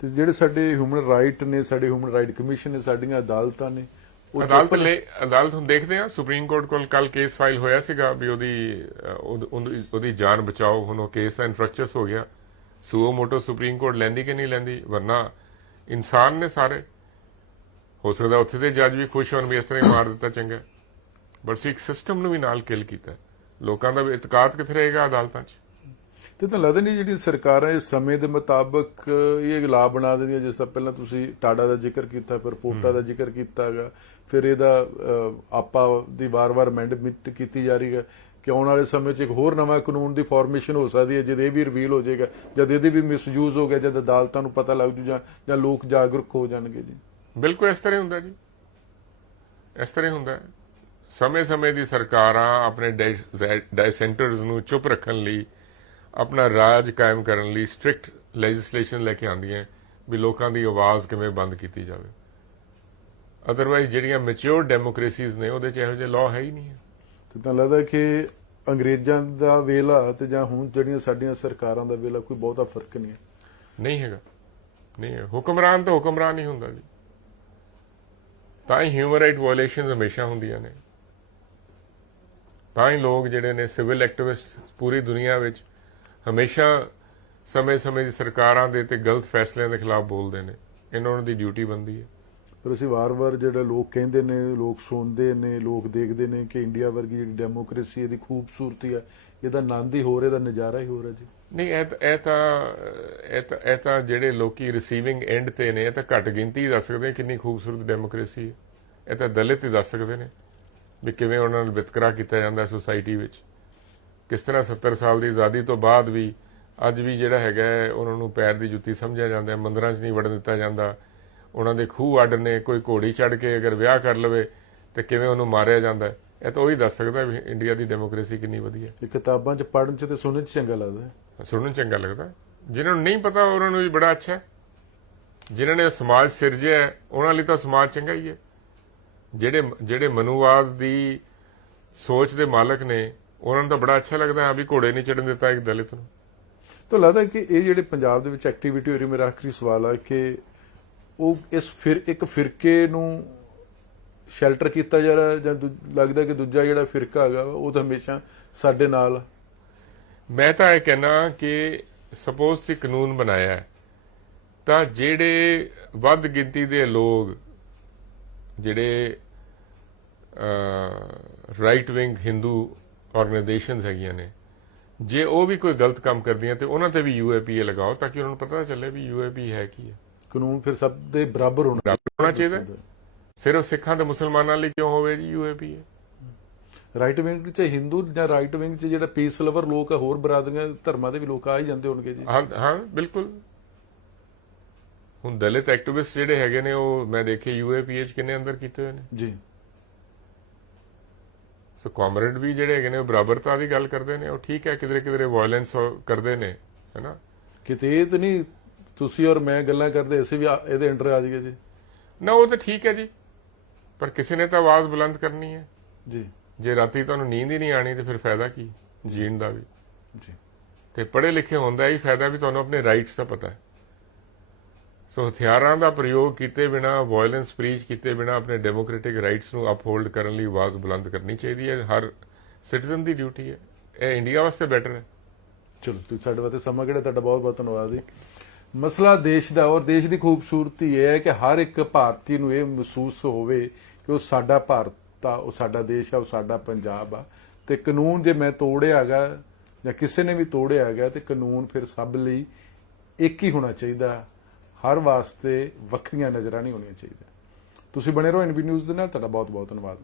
ਤੇ ਜਿਹੜੇ ਸਾਡੇ ਹਿਊਮਨ ਰਾਈਟ ਨੇ, ਸਾਡੇ ਹਿਊਮਨ ਰਾਈਟ ਕਮਿਸ਼ਨ ਨੇ, ਸਾਡੀਆਂ ਅਦਾਲਤਾਂ ਨੇ, ਅਦਾਲਤ ਹੁਣ ਦੇਖਦੇ ਆ। ਸੁਪਰੀਮ ਕੋਰਟ ਕੋਲ ਕੱਲ ਕੇਸ ਫਾਈਲ ਹੋਇਆ ਸੀਗਾ ਵੀ ਉਹਦੀ ਜਾਨ ਬਚਾਓ। ਹੁਣ ਉਹ ਕੇਸ ਦਾ ਇਨਫਰਕਚਸ ਹੋ ਗਿਆ। ਸੂਓ ਮੋਟੋ ਸੁਪਰੀਮ ਕੋਰਟ ਲੈਂਦੀ ਕਿ ਨਹੀਂ ਲੈਂਦੀ? ਵਰਨਾ ਇਨਸਾਨ ਨੇ ਸਾਰੇ। ਹੋ ਸਕਦਾ ਉੱਥੇ ਦੇ ਜੱਜ ਵੀ ਖੁਸ਼ ਹੋਣ ਵੀ ਇਸ ਤਰ੍ਹਾਂ ਹੀ ਮਾਰ ਦਿੱਤਾ, ਚੰਗਾ। ਬਟ ਸੀ ਇੱਕ ਸਿਸਟਮ ਨੂੰ ਵੀ ਨਾਲ ਕਿਲ ਕੀਤਾ। ਲੋਕਾਂ ਦਾ ਇਤਕਾਦ ਕਿੱਥੇ ਰਹੇਗਾ ਅਦਾਲਤਾਂ 'ਚ? ਤੇ ਤਾਂ ਲੱਗਦਾ ਨਹੀਂ ਜਿਹੜੀਆਂ ਸਰਕਾਰਾਂ ਇਸ ਸਮੇਂ ਦੇ ਮੁਤਾਬਕ ਇਹ ਲਾਅ ਬਣਾ ਦਿੰਦੀਆਂ, ਜਿਸ ਤਰ੍ਹਾਂ ਪਹਿਲਾਂ ਤੁਸੀਂ ਟਾਡਾ ਦਾ ਜ਼ਿਕਰ ਕੀਤਾ, ਫਿਰ ਪੋਟਾ ਦਾ ਜ਼ਿਕਰ ਕੀਤਾ ਹੈਗਾ, ਫਿਰ ਇਹਦਾ ਆਪਾ ਦੀ ਵਾਰ-ਵਾਰ ਅਮੈਂਡਮੈਂਟ ਕੀਤੀ ਜਾ ਰਹੀ ਹੈ ਕਿ ਆਉਣ ਵਾਲੇ ਸਮੇਂ 'ਚ ਇੱਕ ਹੋਰ ਨਵਾਂ ਕਾਨੂੰਨ ਦੀ ਫਾਰਮੇਸ਼ਨ ਹੋ ਸਕਦੀ ਹੈ ਜਦ ਇਹ ਵੀ ਰਿਵੀਲ ਹੋ ਜਾਏਗਾ, ਜਦ ਇਹਦੇ ਵੀ ਮਿਸਯੂਜ਼ ਹੋ ਗਿਆ, ਜਦ ਅਦਾਲਤਾਂ ਨੂੰ ਪਤਾ ਲੱਗ ਜੂ ਜਾਂ ਲੋਕ ਜਾਗਰੂਕ ਹੋ ਜਾਣਗੇ ਜੀ। ਬਿਲਕੁਲ ਇਸ ਤਰ੍ਹਾਂ ਹੁੰਦਾ ਜੀ, ਇਸ ਤਰ੍ਹਾਂ ਹੁੰਦਾ। ਸਮੇਂ-ਸਮੇਂ ਦੀ ਸਰਕਾਰਾਂ ਆਪਣੇ ਡਾਇਸੈਂਟਰਸ ਨੂੰ ਚੁੱਪ ਰੱਖਣ ਲਈ, ਆਪਣਾ ਰਾਜ ਕਾਇਮ ਕਰਨ ਲਈ ਸਟ੍ਰਿਕਟ ਲੈਜਿਸਲੇਸ਼ਨ ਲੈ ਕੇ ਆਉਂਦੀਆਂ ਵੀ ਲੋਕਾਂ ਦੀ ਆਵਾਜ਼ ਕਿਵੇਂ ਬੰਦ ਕੀਤੀ ਜਾਵੇ। ਅਦਰਵਾਈਜ਼ ਜਿਹੜੀਆਂ ਮੈਚੁਰ ਡੈਮੋਕ੍ਰੇਸੀਜ਼ ਨੇ ਉਹਦੇ 'ਚ ਇਹੋ ਜਿਹੇ ਲਾਅ ਹੈ ਹੀ ਨਹੀਂ ਹੈ। ਤੇ ਤਾਂ ਲੱਗਦਾ ਕਿ ਅੰਗਰੇਜ਼ਾਂ ਦਾ ਵੇਲਾ ਤੇ ਜਾਂ ਹੁਣ ਜਿਹੜੀਆਂ ਸਾਡੀਆਂ ਸਰਕਾਰਾਂ ਦਾ ਵੇਲਾ ਕੋਈ ਬਹੁਤਾ ਫਰਕ ਨਹੀਂ ਹੈ। ਨਹੀਂ ਹੈਗਾ, ਨਹੀਂ ਹੈ। ਹੁਕਮਰਾਨ ਤਾਂ ਹੁਕਮਰਾਨ ਹੀ ਹੁੰਦਾ ਜੀ। ਤਾਂ ਹੀ ਹਿਊਮਨ ਰਾਈਟ ਵਾਇਲੇਸ਼ਨਸ ਹਮੇਸ਼ਾ ਹੁੰਦੀਆਂ ਨੇ। ਤਾਂ ਹੀ ਲੋਕ ਜਿਹੜੇ ਨੇ ਸਿਵਲ ਐਕਟਿਵਿਸਟ ਪੂਰੀ ਦੁਨੀਆ ਵਿੱਚ ਹਮੇਸ਼ਾ ਸਮੇਂ-ਸਮੇਂ ਦੀ ਸਰਕਾਰਾਂ ਦੇ ਤੇ ਗਲਤ ਫੈਸਲਿਆਂ ਦੇ ਖਿਲਾਫ ਬੋਲਦੇ ਨੇ। ਇਹਨਾਂ ਦੀ ਡਿਊਟੀ ਬਣਦੀ ਹੈ। ਪਰ ਅਸੀਂ ਵਾਰ-ਵਾਰ ਜਿਹੜਾ ਲੋਕ ਕਹਿੰਦੇ ਨੇ, ਲੋਕ ਸੁਣਦੇ ਨੇ, ਲੋਕ ਦੇਖਦੇ ਨੇ ਕਿ ਇੰਡੀਆ ਵਰਗੀ ਜਿਹੜੀ ਡੈਮੋਕ੍ਰੇਸੀ, ਇਹਦੀ ਖੂਬਸੂਰਤੀ ਹੈ, ਇਹਦਾ ਆਨੰਦ ਹੀ ਹੋਰ, ਇਹਦਾ ਨਜ਼ਾਰਾ ਹੀ ਹੋਰ ਹੈ ਜੀ। ਨਹੀਂ, ਇਹ ਤਾਂ ਜਿਹੜੇ ਲੋਕੀ ਰਿਸੀਵਿੰਗ ਐਂਡ ਤੇ ਨੇ, ਇਹ ਤਾਂ ਘੱਟ ਗਿਣਤੀ ਦੱਸ ਸਕਦੇ ਕਿੰਨੀ ਖੂਬਸੂਰਤ ਡੈਮੋਕ੍ਰੇਸੀ ਹੈ। ਇਹ ਤਾਂ ਦਲਿਤ ਹੀ ਦੱਸ ਸਕਦੇ ਨੇ ਵੀ ਕਿਵੇਂ ਉਹਨਾਂ ਨੂੰ ਵਿਤਕਰਾ ਕੀਤਾ ਜਾਂਦਾ ਸੁਸਾਇਟੀ ਵਿੱਚ। ਕਿਸ ਤਰ੍ਹਾਂ 70 ਸਾਲ ਦੀ ਆਜ਼ਾਦੀ ਤੋਂ ਬਾਅਦ ਵੀ ਅੱਜ ਵੀ ਜਿਹੜਾ ਹੈਗਾ ਉਹਨਾਂ ਨੂੰ ਪੈਰ ਦੀ ਜੁੱਤੀ ਸਮਝਿਆ ਜਾਂਦਾ, ਮੰਦਰਾਂ 'ਚ ਨਹੀਂ ਵੜਨ ਦਿੱਤਾ ਜਾਂਦਾ, ਉਹਨਾਂ ਦੇ ਖੂਹ ਅੱਡ ਨੇ, ਕੋਈ ਘੋੜੀ ਚੜ੍ਹ ਕੇ ਅਗਰ ਵਿਆਹ ਕਰ ਲਵੇ ਤੇ ਕਿਵੇਂ ਉਹਨੂੰ ਮਾਰਿਆ ਜਾਂਦਾ ਹੈ। ਇਹ ਤਾਂ ਉਹੀ ਦੱਸ ਸਕਦਾ ਵੀ ਇੰਡੀਆ ਦੀ ਡੈਮੋਕ੍ਰੇਸੀ ਕਿੰਨੀ ਵਧੀਆ। ਇਹ ਕਿਤਾਬਾਂ 'ਚ ਪੜ੍ਹਨ 'ਚ ਤੇ ਸੁਣਨ 'ਚ ਚੰਗਾ ਲੱਗਦਾ ਹੈ। ਸੁਣਨ ਚੰਗਾ ਲੱਗਦਾ। ਜਿਨ੍ਹਾਂ ਨੂੰ ਨਹੀਂ ਪਤਾ ਉਹਨਾਂ ਨੂੰ ਵੀ ਬੜਾ ਅੱਛਾ ਹੈ। ਜਿਨ੍ਹਾਂ ਨੇ ਸਮਾਜ ਸਿਰਜਿਆ ਹੈ, ਉਹਨਾਂ ਲਈ ਤਾਂ ਸਮਾਜ ਚੰਗਾ ਹੀ ਹੈ। ਜਿਹੜੇ ਮਨੂਵਾਦ ਦੀ ਸੋਚ ਦੇ ਮਾਲਕ ਨੇ, ਉਹਨਾਂ ਨੂੰ ਤਾਂ ਬੜਾ ਅੱਛਾ ਲੱਗਦਾ ਹੈ ਵੀ ਘੋੜੇ ਨਹੀਂ ਚੜਨ ਦਿੱਤਾ ਇੱਕ ਦਲਿਤ ਨੂੰ। ਤਾਂ ਲੱਗਦਾ ਕਿ ਇਹ ਜਿਹੜੇ ਪੰਜਾਬ ਦੇ ਵਿੱਚ ਐਕਟੀਵਿਟੀ ਹੋ ਰਹੀ, ਮੇਰਾ ਆਖਰੀ ਸਵਾਲ ਹੈ ਕਿ ਉਹ ਇੱਕ ਫਿਰਕੇ ਨੂੰ ਸ਼ੈਲਟਰ ਕੀਤਾ ਜਾ ਰਿਹਾ, ਜਾਂ ਲੱਗਦਾ ਕਿ ਦੂਜਾ ਜਿਹੜਾ ਫਿਰਕਾ ਹੈਗਾ ਉਹ ਤਾਂ ਹਮੇਸ਼ਾ ਸਾਡੇ ਨਾਲ। ਮੈਂ ਤਾਂ ਇਹ ਕਹਿਣਾ ਕਿ ਸਪੋਜ਼ ਤੁਸੀਂ ਕਾਨੂੰਨ ਬਣਾਇਆ ਹੈ, ਤਾਂ ਜਿਹੜੇ ਵੱਧ ਗਿਣਤੀ ਦੇ ਲੋਕ, ਜਿਹੜੇ ਰਾਈਟ ਵਿੰਗ ਹਿੰਦੂ ਆਰਗੇਨਾਈਜੇਸ਼ਨਸ ਹੈਗੀਆਂ ਨੇ, ਜੇ ਉਹ ਵੀ ਕੋਈ ਗਲਤ ਕੰਮ ਕਰਦੀਆਂ ਤੇ ਉਹਨਾਂ ਤੇ ਵੀ UAPA ਲਗਾਓ, ਤਾਂ ਕਿ ਉਹਨਾਂ ਨੂੰ ਪਤਾ ਚੱਲੇ ਵੀ UAPA ਹੈ ਕੀ ਹੈ। ਕਾਨੂੰਨ ਫਿਰ ਸਭ ਦੇ ਬਰਾਬਰ ਹੋਣਾ ਚਾਹੀਦਾ। ਸਿਰਫ ਸਿੱਖਾਂ ਤੇ ਮੁਸਲਮਾਨਾਂ ਲਈ ਕਿਉਂ ਹੋਵੇ ਜੀ UAPA? ਰਾਈਟ ਵਿੰਗ 'ਚ ਹਿੰਦੂ ਜਾਂ ਰਾਈਟ ਵਿੰਗ 'ਚ ਜਿਹੜਾ ਪੀਸ ਲਵਰ ਲੋਕ ਆ, ਹੋਰ ਬਰਾਦਰੀਆਂ ਧਰਮਾਂ ਦੇ ਵੀ ਲੋਕ ਆ ਹੀ ਜਾਂਦੇ ਹੋਣਗੇ ਜੀ। ਹਾਂ ਬਿਲਕੁਲ। ਹੁਣ ਦਲਿਤ ਐਕਟਿਵਿਸਟ ਜਿਹੜੇ ਹੈਗੇ ਨੇ, ਉਹ ਮੈਂ ਦੇਖੇ UAPA 'ਚ ਕਿੰਨੇ ਅੰਦਰ ਕੀਤੇ ਹੋਏ ਨੇ ਜੀ। ਸੋ ਕਾਮਰੇਡ ਵੀ ਜਿਹੜੇ ਹੈਗੇ ਨੇ ਉਹ ਬਰਾਬਰਤਾ ਦੀ ਗੱਲ ਕਰਦੇ ਨੇ। ਉਹ ਠੀਕ ਹੈ, ਕਿਧਰੇ ਵਾਇਲੈਂਸ ਕਰਦੇ ਨੇ, ਹੈਨਾ। ਕਿਤੇ ਇਹ ਤਾਂ ਨਹੀਂ ਤੁਸੀਂ ਔਰ ਮੈਂ ਗੱਲਾਂ ਕਰਦੇ ਅਸੀਂ ਵੀ ਇਹਦੇ ਅੰਡਰ ਆ ਜਾਈਏ ਜੀ? ਨਾ, ਉਹ ਤਾਂ ਠੀਕ ਹੈ ਜੀ, ਪਰ ਕਿਸੇ ਨੇ ਤਾਂ ਆਵਾਜ਼ ਬੁਲੰਦ ਕਰਨੀ ਹੈ ਜੀ। ਜੇ ਰਾਤੀ ਤੁਹਾਨੂੰ ਨੀਂਦ ਹੀ ਨਹੀਂ ਆਣੀ ਤੇ ਫਿਰ ਫਾਇਦਾ ਕੀ ਜੀਣ ਦਾ ਵੀ? ਜੀ। ਤੇ ਪੜ੍ਹੇ ਲਿਖੇ ਹੁੰਦਾ ਹੀ ਫਾਇਦਾ ਵੀ ਤੁਹਾਨੂੰ ਆਪਣੇ ਰਾਈਟਸ ਦਾ ਪਤਾ ਹੈ। ਸੋ ਹਥਿਆਰਾਂ ਦਾ ਪ੍ਰਯੋਗ ਕੀਤੇ ਬਿਨਾ, ਵਾਇਲੈਂਸ ਪ੍ਰੀਚ ਕੀਤੇ ਬਿਨਾ ਆਪਣੇ ਡੈਮੋਕ੍ਰੈਟਿਕ ਰਾਈਟਸ ਨੂੰ ਅਪਹੋਲਡ ਕਰਨ ਲਈ ਆਵਾਜ਼ ਬੁਲੰਦ ਕਰਨੀ ਚਾਹੀਦੀ ਹੈ। ਹਰ ਸਿਟੀਜ਼ਨ ਦੀ ਡਿਊਟੀ ਹੈ। ਇਹ ਇੰਡੀਆ ਵਾਸਤੇ ਬੈਟਰ ਹੈ। ਚਲੋ, ਤੁਸੀਂ ਸਾਡੇ ਵਾਸਤੇ ਸਮਾਂ ਕਿਹੜਾ, ਤੁਹਾਡਾ ਬਹੁਤ ਬਹੁਤ ਧੰਨਵਾਦ ਜੀ। ਮਸਲਾ ਦੇਸ਼ ਦਾ, ਔਰ ਦੇਸ਼ ਦੀ ਖੂਬਸੂਰਤੀ ਇਹ ਹੈ ਕਿ ਹਰ ਇੱਕ ਭਾਰਤੀ ਨੂੰ ਇਹ ਮਹਿਸੂਸ ਹੋਵੇ ਕਿ ਉਹ ਸਾਡਾ ਭਾਰਤ ਆ, ਉਹ ਸਾਡਾ ਦੇਸ਼ ਆ, ਉਹ ਸਾਡਾ ਪੰਜਾਬ ਆ। ਤੇ ਕਾਨੂੰਨ ਜੇ ਮੈਂ ਤੋੜਿਆ ਹੈਗਾ ਜਾਂ ਕਿਸੇ ਨੇ ਵੀ ਤੋੜਿਆ ਹੈਗਾ, ਤੇ ਕਾਨੂੰਨ ਫਿਰ ਸਭ ਲਈ ਇੱਕ ਹੀ ਹੋਣਾ ਚਾਹੀਦਾ। ਹਰ ਵਾਸਤੇ ਵੱਖਰੀਆਂ ਨਜ਼ਰਾਂ ਨਹੀਂ ਹੋਣੀਆਂ ਚਾਹੀਦੀਆਂ। ਤੁਸੀਂ ਬਣੇ ਰਹੋ NB ਨਿਊਜ਼ ਦੇ ਨਾਲ। ਤੁਹਾਡਾ ਬਹੁਤ ਬਹੁਤ ਧੰਨਵਾਦ।